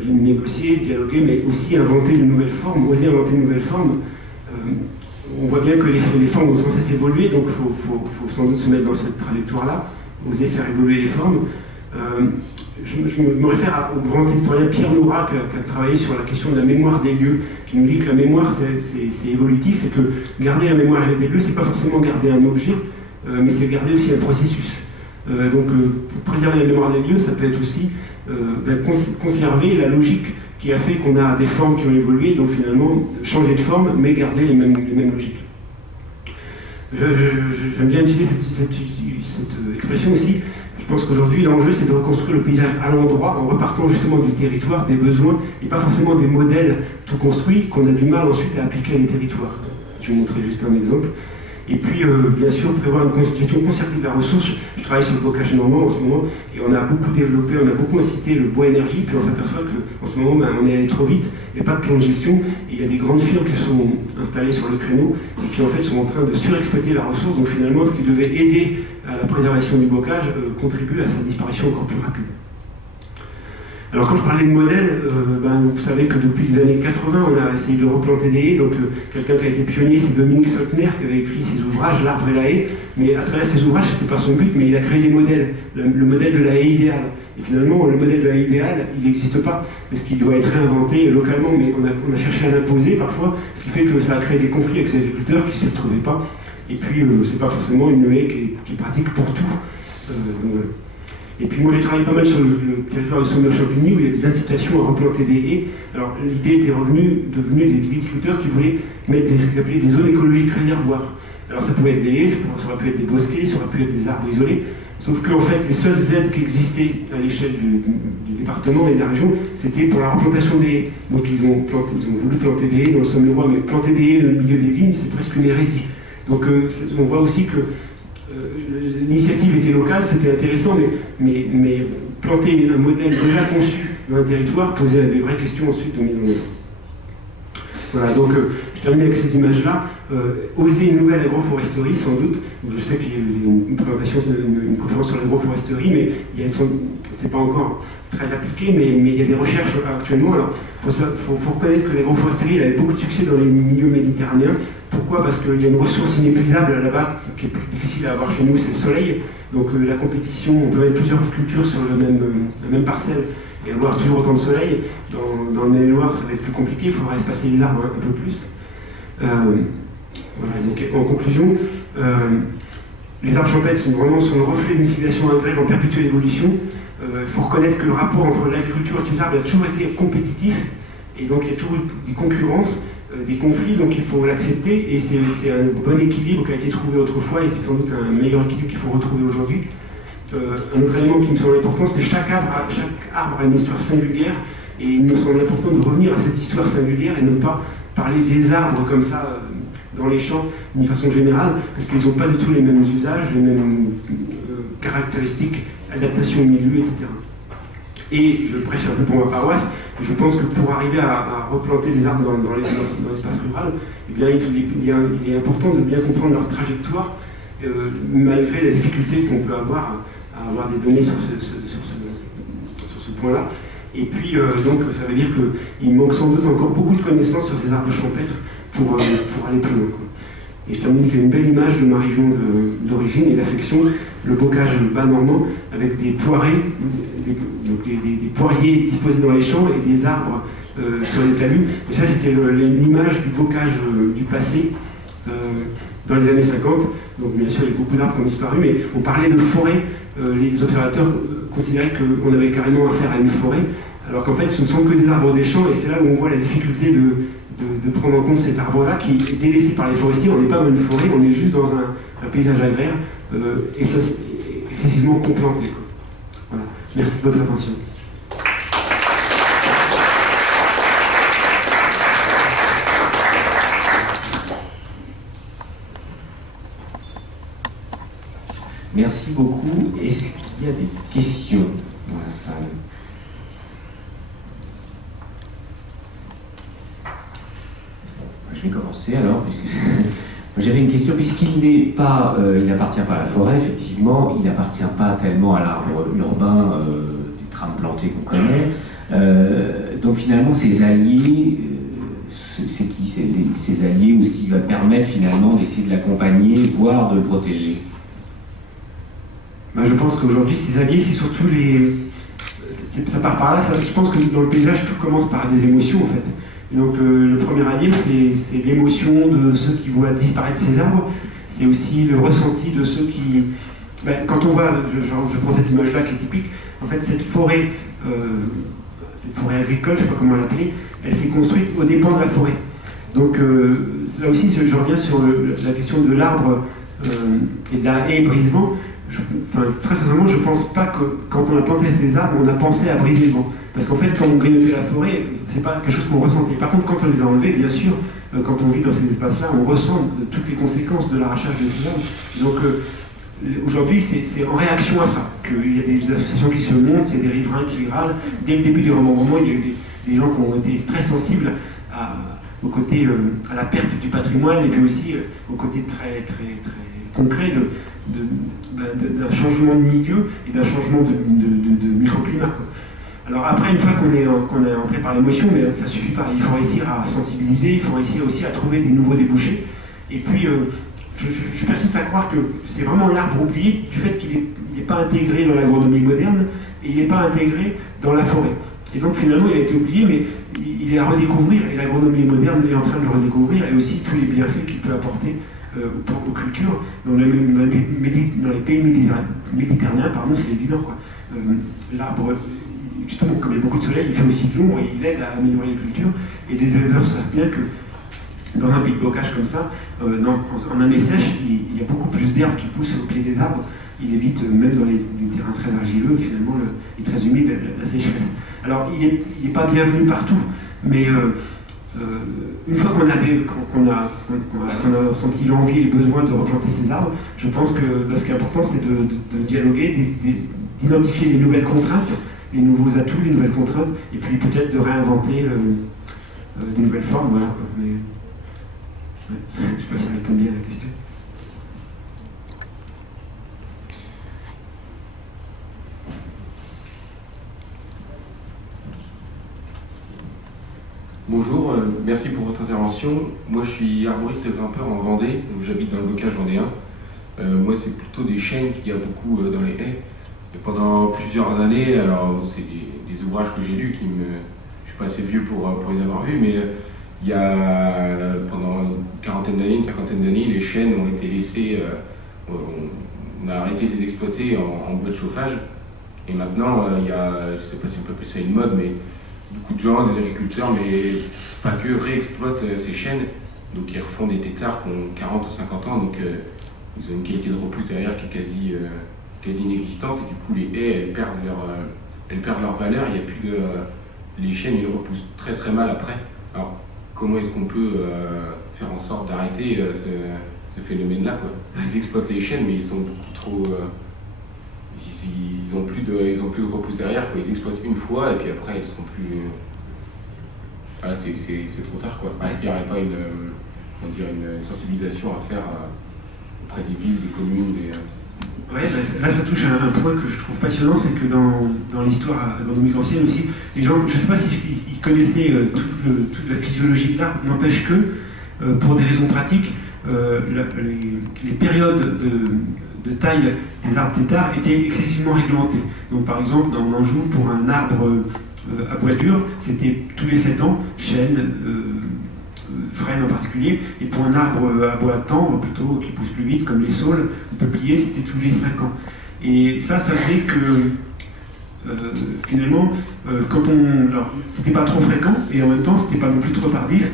négocier, dialoguer, mais aussi inventer de nouvelles formes, oser inventer de nouvelles formes. On voit bien que les formes ont sans cesse évolué, donc il faut sans doute se mettre dans cette trajectoire-là, oser faire évoluer les formes. Je me réfère au grand historien Pierre Nora qui a travaillé sur la question de la mémoire des lieux, qui nous dit que la mémoire c'est évolutif et que garder la mémoire des lieux, c'est pas forcément garder un objet, mais c'est garder aussi un processus. Donc pour préserver la mémoire des lieux, ça peut être aussi conserver la logique qui a fait qu'on a des formes qui ont évolué, donc finalement changer de forme, mais garder les mêmes logiques. J'aime bien utiliser cette expression aussi. Je pense qu'aujourd'hui, l'enjeu, c'est de reconstruire le paysage à l'endroit, en repartant justement du territoire, des besoins, et pas forcément des modèles tout construits qu'on a du mal ensuite à appliquer à des territoires. Je vais montrer juste un exemple. Et puis, bien sûr, prévoir une gestion concertée de la ressource. Je travaille sur le bocage normand en ce moment, et on a beaucoup développé, on a beaucoup incité le bois énergie, puis on s'aperçoit qu'en ce moment, on est allé trop vite, il n'y a pas de plan de gestion, et il y a des grandes firmes qui sont installées sur le créneau, et qui en fait sont en train de surexploiter la ressource, donc finalement, ce qui devait aider à la préservation du bocage contribue à sa disparition encore plus rapide. Alors quand je parlais de modèle, vous savez que depuis les années 80, on a essayé de replanter des haies. Donc quelqu'un qui a été pionnier, c'est Dominique Soltner, qui avait écrit ses ouvrages, L'arbre et la haie. Mais à travers ses ouvrages, c'était pas son but, mais il a créé des modèles. Le modèle de la haie idéale. Et finalement, le modèle de la haie idéale, il n'existe pas, parce qu'il doit être réinventé localement, mais on a cherché à l'imposer parfois, ce qui fait que ça a créé des conflits avec ces agriculteurs qui ne s'y retrouvaient pas. Et puis, c'est pas forcément une haie qui est pratique pour tout. Voilà. Et puis moi j'ai travaillé pas mal sur le territoire de Saumur-Champigny où il y a des incitations à replanter des haies. Alors l'idée était devenue des viticulteurs qui voulaient mettre ce qu'ils appelaient des zones écologiques réservoirs. Alors ça pouvait être des haies, ça aurait pu être des bosquets, ça aurait pu être des arbres isolés. Sauf que en fait les seules aides qui existaient à l'échelle du département et de la région, c'était pour la replantation des haies. Donc ils ont voulu planter des haies dans le Saumur-Roi, mais planter des haies au milieu des vignes, c'est presque une hérésie. Donc on voit aussi que l'initiative était locale, c'était intéressant, mais planter un modèle déjà conçu dans un territoire posait des vraies questions ensuite de mise en œuvre. Voilà, donc je termine avec ces images-là. Oser une nouvelle agroforesterie, sans doute. Je sais qu'il y a eu une conférence sur l'agroforesterie, mais c'est pas encore très appliqué, mais il y a des recherches actuellement. Alors, il faut reconnaître que l'agroforesterie avait beaucoup de succès dans les milieux méditerranéens. Pourquoi? Parce qu'il y a une ressource inépuisable là-bas qui est plus difficile à avoir chez nous, c'est le soleil. Donc la compétition, on peut mettre plusieurs cultures sur la même parcelle et avoir toujours autant de soleil. Dans le Maine-et-Loire, ça va être plus compliqué, il faudra espacer les arbres un peu plus. Voilà, donc en conclusion, les arbres champêtres sont le reflet d'une civilisation agraire en perpétuelle évolution. Il faut reconnaître que le rapport entre l'agriculture et ces arbres a toujours été compétitif, et donc il y a toujours eu des concurrences, des conflits, donc il faut l'accepter, et c'est un bon équilibre qui a été trouvé autrefois, et c'est sans doute un meilleur équilibre qu'il faut retrouver aujourd'hui. Un autre élément qui me semble important, c'est que chaque arbre a une histoire singulière, et il me semble important de revenir à cette histoire singulière et ne pas parler des arbres comme ça dans les champs d'une façon générale, parce qu'ils n'ont pas du tout les mêmes usages, les mêmes caractéristiques, adaptation au milieu, etc. Et je prêche un peu pour ma paroisse, je pense que pour arriver à replanter les arbres dans l'espace rural, eh bien, il est important de bien comprendre leur trajectoire, malgré la difficulté qu'on peut avoir à avoir des données sur ce point-là. Et puis, donc, ça veut dire qu'il manque sans doute encore beaucoup de connaissances sur ces arbres champêtres pour aller plus loin. Et je termine avec une belle image de ma région d'origine et d'affection, le bocage bas normand, avec des poirées, des poiriers disposés dans les champs et des arbres sur les talus. Et ça, c'était l'image du bocage du passé dans les années 50. Donc, bien sûr, il y a beaucoup d'arbres qui ont disparu, mais on parlait de forêt. Les observateurs considéraient qu'on avait carrément affaire à une forêt, alors qu'en fait, ce ne sont que des arbres des champs, et c'est là où on voit la difficulté de prendre en compte cet arbre-là qui est délaissé par les forestiers. On n'est pas dans une forêt, on est juste dans un paysage agraire excessivement complanté. Voilà. Merci de votre attention. Merci beaucoup. Est-ce qu'il y a des questions dans la salle? Je vais commencer alors, puisque j'avais une question, puisqu'il n'est pas, il n'appartient pas à la forêt, effectivement, il n'appartient pas tellement à l'arbre urbain du tram planté qu'on connaît. Donc finalement, ces alliés, c'est qui ces alliés, ou ce qui va permettre finalement d'essayer de l'accompagner, voire de le protéger? Je pense qu'aujourd'hui, ces alliés, c'est surtout ça part par là. Je pense que dans le paysage, tout commence par des émotions, en fait. Et donc, le premier allié, c'est l'émotion de ceux qui voient disparaître ces arbres. C'est aussi le ressenti de ceux qui... quand on voit, je prends cette image-là qui est typique, en fait, cette forêt agricole, je ne sais pas comment l'appeler, elle s'est construite aux dépens de la forêt. Donc, là aussi, je reviens sur la question de l'arbre et de la haie brise-vent. Très sincèrement, je ne pense pas que quand on a planté ces arbres, on a pensé à briser le vent. Parce qu'en fait, quand on grignotait la forêt, c'est pas quelque chose qu'on ressentait. Par contre, quand on les a enlevés, bien sûr, quand on vit dans ces espaces-là, on ressent toutes les conséquences de l'arrachage de ces arbres. Donc aujourd'hui, c'est en réaction à ça qu'il y a des associations qui se montent, il y a des riverains qui râlent. Dès le début du remembrement, il y a eu des gens qui ont été très sensibles au côté, à la perte du patrimoine, et puis aussi au côté très, très, très concret d'un changement de milieu et d'un changement de microclimat, quoi. Alors après, une fois qu'on est entré par l'émotion, mais ça ne suffit pas. Il faut réussir à sensibiliser, il faut réussir aussi à trouver des nouveaux débouchés. Et puis, je persiste à croire que c'est vraiment l'arbre oublié du fait qu'il n'est pas intégré dans l'agronomie moderne et il n'est pas intégré dans la forêt. Et donc finalement, il a été oublié, mais il est à redécouvrir, et l'agronomie moderne est en train de le redécouvrir, et aussi tous les bienfaits qu'il peut apporter aux cultures. Dans les pays méditerranéens, c'est évident, quoi. L'arbre, justement, comme il y a beaucoup de soleil, il fait aussi de l'ombre et il aide à améliorer les cultures. Et les éleveurs savent bien que dans un pays de bocage comme ça, en année sèche, il y a beaucoup plus d'herbes qui poussent au pied des arbres. Il évite, même dans les terrains très argileux, finalement, et très humides, la sécheresse. Alors, il n'est pas bienvenu partout, mais une fois qu'on a senti l'envie et le besoin de replanter ces arbres, je pense que ce qui est important, c'est de dialoguer, d'identifier les nouvelles contraintes, les nouveaux atouts, les nouvelles contraintes, et puis peut-être de réinventer des nouvelles formes. Voilà. Mais, je ne sais pas si ça répond bien à la question. Bonjour, merci pour votre intervention. Moi je suis arboriste grimpeur en Vendée, donc j'habite dans le bocage vendéen. Moi c'est plutôt des chênes qu'il y a beaucoup dans les haies. Et pendant plusieurs années, alors c'est des ouvrages que j'ai lus je ne suis pas assez vieux pour les avoir vus, mais il y a pendant une quarantaine d'années, une cinquantaine d'années, les chênes ont été laissés, on a arrêté de les exploiter en bois de chauffage. Et maintenant, il y a, je ne sais pas si on peut appeler ça une mode, mais beaucoup de gens, des agriculteurs, mais pas que, réexploitent ces chênes. Donc ils refont des têtards qui ont 40 ou 50 ans, donc ils ont une qualité de repousse derrière qui est quasi inexistante, et du coup les haies, elles perdent leur valeur, il y a plus de... les chênes, ils repoussent très très mal après. Alors comment est-ce qu'on peut faire en sorte d'arrêter ce phénomène-là, quoi? Ils exploitent les chênes, mais ils sont beaucoup trop... ils ont plus de repousse derrière, quoi. Ils exploitent une fois, et puis après ils seront plus... Voilà, c'est trop tard, quoi. Est-ce qu'il n'y aurait pas une sensibilisation à faire auprès des villes, des communes, Ouais, là ça touche à un point que je trouve passionnant, c'est que dans l'histoire agronomique ancienne aussi, les gens, je ne sais pas s'ils connaissaient toute la physiologie de l'arbre, n'empêche que, pour des raisons pratiques, les périodes de taille des arbres têtards étaient excessivement réglementées. Donc par exemple, en Anjou, pour un arbre à bois dur, c'était tous les 7 ans, chêne, frêne en particulier, et pour un arbre à bois tendre, plutôt qui pousse plus vite, comme les saules, le peuplier, c'était tous les 5 ans. Et ça faisait que finalement, alors, c'était pas trop fréquent, et en même temps, c'était pas non plus trop tardif.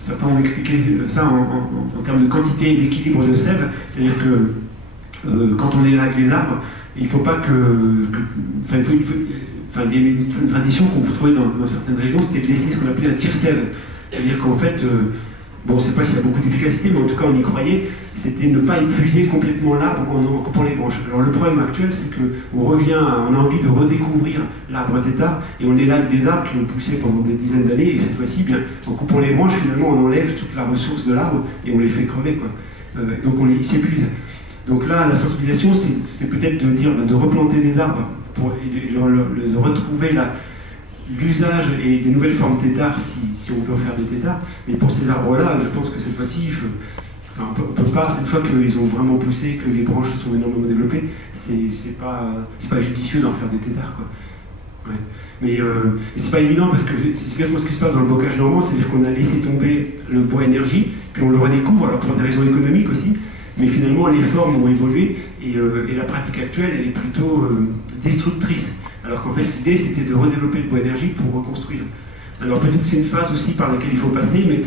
Certains ont expliqué ça en termes de quantité et d'équilibre de sève, c'est-à-dire que quand on est là avec les arbres, il ne faut pas il y a une tradition qu'on peut trouver dans certaines régions, c'était de laisser ce qu'on appelait un tire-sève. C'est-à-dire qu'en fait, bon, on ne sait pas s'il y a beaucoup d'efficacité, mais en tout cas on y croyait, c'était ne pas épuiser complètement l'arbre en coupant les branches. Alors le problème actuel, c'est qu'on a envie de redécouvrir l'arbre tétard, et on est là avec des arbres qui ont poussé pendant des dizaines d'années, et cette fois-ci, bien, en coupant les branches, finalement on enlève toute la ressource de l'arbre, et on les fait crever, quoi. Donc on s'épuise. Donc là, la sensibilisation, c'est peut-être de dire, de replanter des arbres, de retrouver l'usage et des nouvelles formes têtards si on veut faire des têtards. Mais pour ces arbres-là, je pense que cette fois-ci, on peut pas, une fois qu'ils ont vraiment poussé, que les branches sont énormément développées, c'est pas judicieux d'en faire des têtards, quoi. Ouais. Mais c'est pas évident parce que c'est exactement ce qui se passe dans le bocage normand, c'est-à-dire qu'on a laissé tomber le bois énergie, puis on le redécouvre, alors pour des raisons économiques aussi, mais finalement les formes ont évolué et la pratique actuelle elle est plutôt destructrice. Alors qu'en fait l'idée c'était de redévelopper le bois énergie pour reconstruire. Alors peut-être que c'est une phase aussi par laquelle il faut passer, mais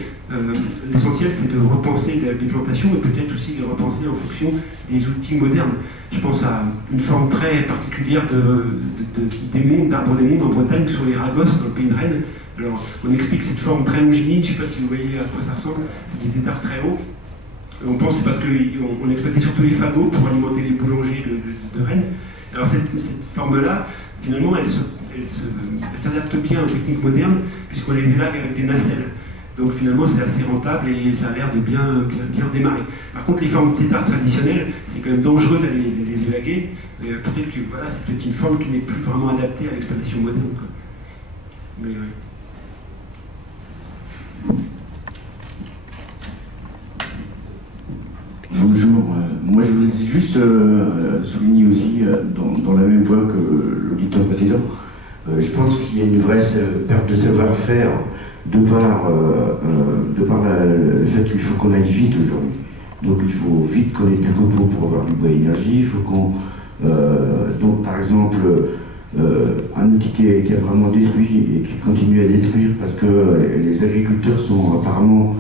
l'essentiel c'est de repenser des plantations et peut-être aussi de repenser en fonction des outils modernes. Je pense à une forme très particulière d'arbres des mondes en Bretagne sur les Ragos, dans le pays de Rennes, Alors, on explique cette forme très longiligne, je ne sais pas si vous voyez à quoi ça ressemble, c'est des têtards très hauts. On pense que c'est parce qu'on exploitait surtout les fagots pour alimenter les boulangers de Rennes. Alors cette forme-là, finalement, elle s'adapte bien aux techniques modernes, puisqu'on les élague avec des nacelles. Donc finalement, c'est assez rentable et ça a l'air de bien démarrer. Par contre, les formes têtards traditionnelles, c'est quand même dangereux d'aller les élaguer. Peut-être que voilà, c'est peut-être une forme qui n'est plus vraiment adaptée à l'exploitation moderne, quoi. Mais, ouais. Bonjour, moi je voulais juste souligner aussi, dans la même voie que l'auditeur précédent, je pense qu'il y a une vraie perte de savoir-faire de par le fait qu'il faut qu'on aille vite aujourd'hui. Donc il faut vite connaître du copeaux pour avoir du bois énergie, il faut qu'on... donc par exemple, un outil qui a vraiment détruit et qui continue à détruire parce que les agriculteurs sont apparemment...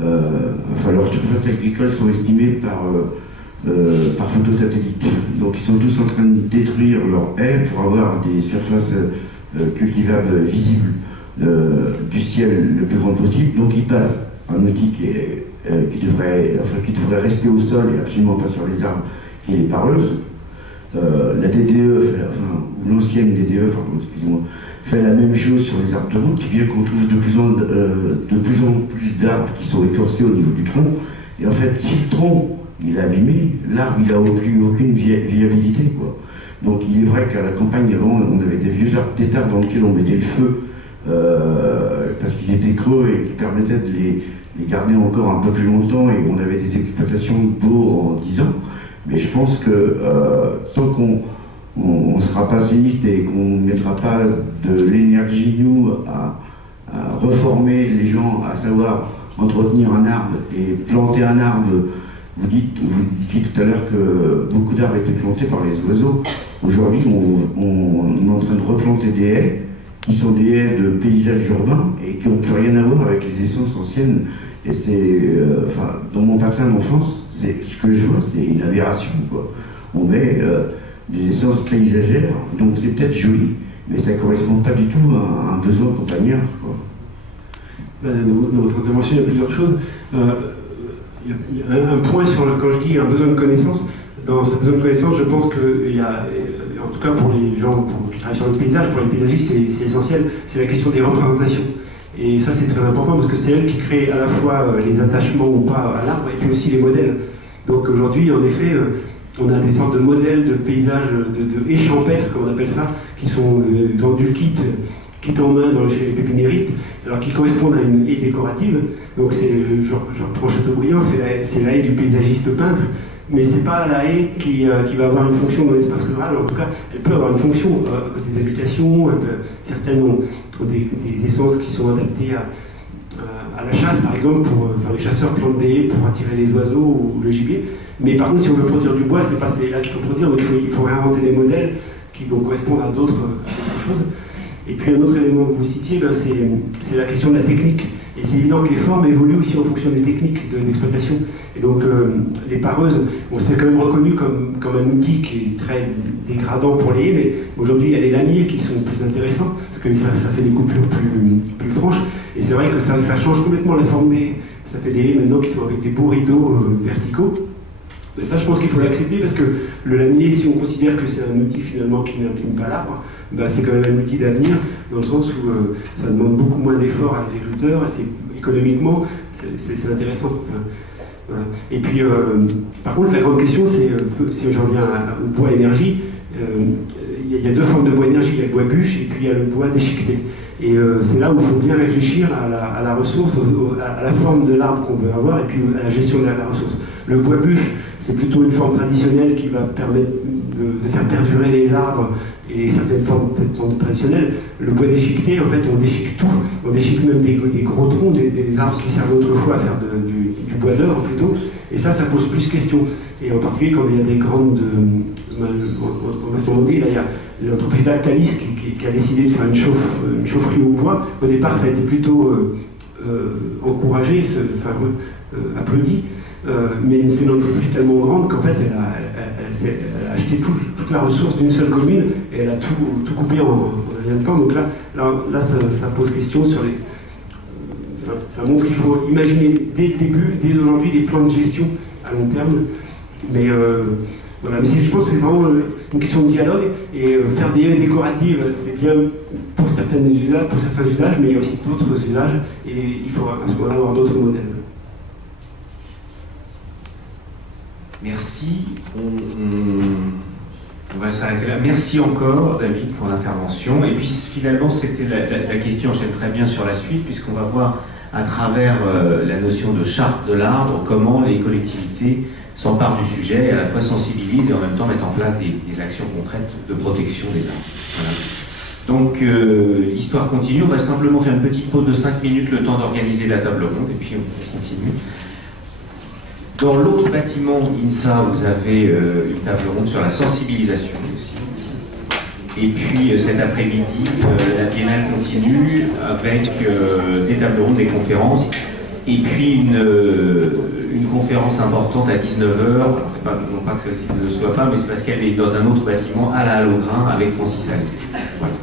enfin, leurs surfaces agricoles sont estimées par photosatellite. Donc ils sont tous en train de détruire leurs haies pour avoir des surfaces cultivables visibles du ciel le plus grand possible. Donc ils passent un outil qui devrait rester au sol et absolument pas sur les arbres, qui est les pareuses. La DDE, ou l'ancienne DDE, pardon, excusez-moi, fait la même chose sur les arbres de route, si bien qu'on trouve de plus en plus d'arbres qui sont écorcés au niveau du tronc. Et en fait, si le tronc il est abîmé, l'arbre il n'a aucune viabilité, quoi. Donc il est vrai qu'à la campagne avant, on avait des vieux arbres têtards dans lesquels on mettait le feu parce qu'ils étaient creux et qui permettaient de les garder encore un peu plus longtemps, et on avait des exploitations de baux en 10 ans. Mais je pense que tant qu'on ne sera pas séiste et qu'on ne mettra pas de l'énergie, nous, à reformer les gens, à savoir entretenir un arbre et planter un arbre. Vous disiez tout à l'heure que beaucoup d'arbres étaient plantés par les oiseaux. Aujourd'hui, on est en train de replanter des haies qui sont des haies de paysages urbains et qui n'ont plus rien à voir avec les essences anciennes. Et c'est, dans mon patelin d'enfance, c'est ce que je vois, c'est une aberration, quoi. On met des essences paysagères, donc c'est peut-être joli, mais ça ne correspond pas du tout à un besoin campagnard, quoi. Dans votre intervention, il y a plusieurs choses. Il y a un point sur quand je dis un besoin de connaissance. Dans ce besoin de connaissance, je pense qu'il y a, en tout cas pour les gens qui travaillent sur le paysage, pour les paysagistes, c'est essentiel, c'est la question des représentations. Et ça, c'est très important parce que c'est elle qui crée à la fois les attachements ou pas à l'arbre et puis aussi les modèles. Donc aujourd'hui, en effet, on a des sortes de modèles de paysages, de haies champêtres, comme on appelle ça, qui sont vendus kit en main chez les pépiniéristes, alors qui correspondent à une haie décorative. Donc c'est, je reprends Chateaubriand, c'est la haie du paysagiste peintre, mais c'est pas la haie qui va avoir une fonction dans l'espace rural. En tout cas, elle peut avoir une fonction à côté des habitations. Certaines ont des essences qui sont adaptées à la chasse, par exemple, les chasseurs plantent des haies pour attirer les oiseaux ou le gibier. Mais par contre, si on veut produire du bois, c'est pas là qu'il faut produire, donc il faut réinventer des modèles qui vont correspondre à d'autres choses. Et puis un autre élément que vous citiez, c'est la question de la technique. Et c'est évident que les formes évoluent aussi en fonction des techniques d'exploitation. Et donc les pareuses, c'est quand même reconnu comme un outil qui est très dégradant pour les haies, mais aujourd'hui il y a les lamiers qui sont plus intéressants, parce que ça fait des coupures plus franches. Et c'est vrai que ça change complètement la forme des haies. Ça fait des haies maintenant qui sont avec des beaux rideaux verticaux. Et ça, je pense qu'il faut l'accepter parce que le lamier, si on considère que c'est un outil finalement qui n'imprime pas l'arbre, c'est quand même un outil d'avenir, dans le sens où ça demande beaucoup moins d'efforts à l'agriculteur, économiquement, c'est intéressant. Voilà. Et puis, par contre, la grande question, c'est, si je reviens au bois énergie, il y a deux formes de bois énergie, il y a le bois bûche et puis il y a le bois déchiqueté. Et c'est là où il faut bien réfléchir à la ressource, à la forme de l'arbre qu'on veut avoir et puis à la gestion de la ressource. Le bois bûche, c'est plutôt une forme traditionnelle qui va permettre de faire perdurer les arbres et certaines formes peut-être traditionnelles. Le bois déchiqueté, en fait, on déchique tout. On déchique même des gros troncs, des arbres qui servent autrefois à faire du bois d'œuvre plutôt. Et ça pose plus question. Et en particulier quand il y a des grandes... on va se demander, là, il y a l'entreprise Lactalis qui a décidé de faire une chaufferie au bois. Au départ, ça a été plutôt encouragé, applaudi. mais c'est une entreprise tellement grande qu'en fait, elle a acheté toute la ressource d'une seule commune et elle a tout coupé en rien de temps. Donc là ça pose question sur les... ça montre qu'il faut imaginer dès le début, dès aujourd'hui, des plans de gestion à long terme. Mais voilà, mais je pense que c'est vraiment une question de dialogue, et faire des haies décoratives, c'est bien pour certains usages, mais il y a aussi d'autres usages, et il faut à ce moment-là avoir d'autres modèles. Merci. On va s'arrêter là. Merci encore, David, pour l'intervention. Et puis finalement, c'était la question enchaîne très bien sur la suite, puisqu'on va voir à travers la notion de charte de l'arbre comment les collectivités s'emparent du sujet et à la fois sensibilisent et en même temps mettent en place des actions concrètes de protection des arbres. Voilà. Donc l'histoire continue. On va simplement faire une petite pause de 5 minutes, le temps d'organiser la table ronde, et puis on continue. Dans l'autre bâtiment INSA, vous avez une table ronde sur la sensibilisation aussi. Et puis cet après-midi, la biennale continue avec des tables rondes, des conférences, et puis une conférence importante à 19h. Non pas que celle-ci ne le soit pas, mais c'est parce qu'elle est dans un autre bâtiment à la Halle-au-Grain avec Francis Allais. Voilà.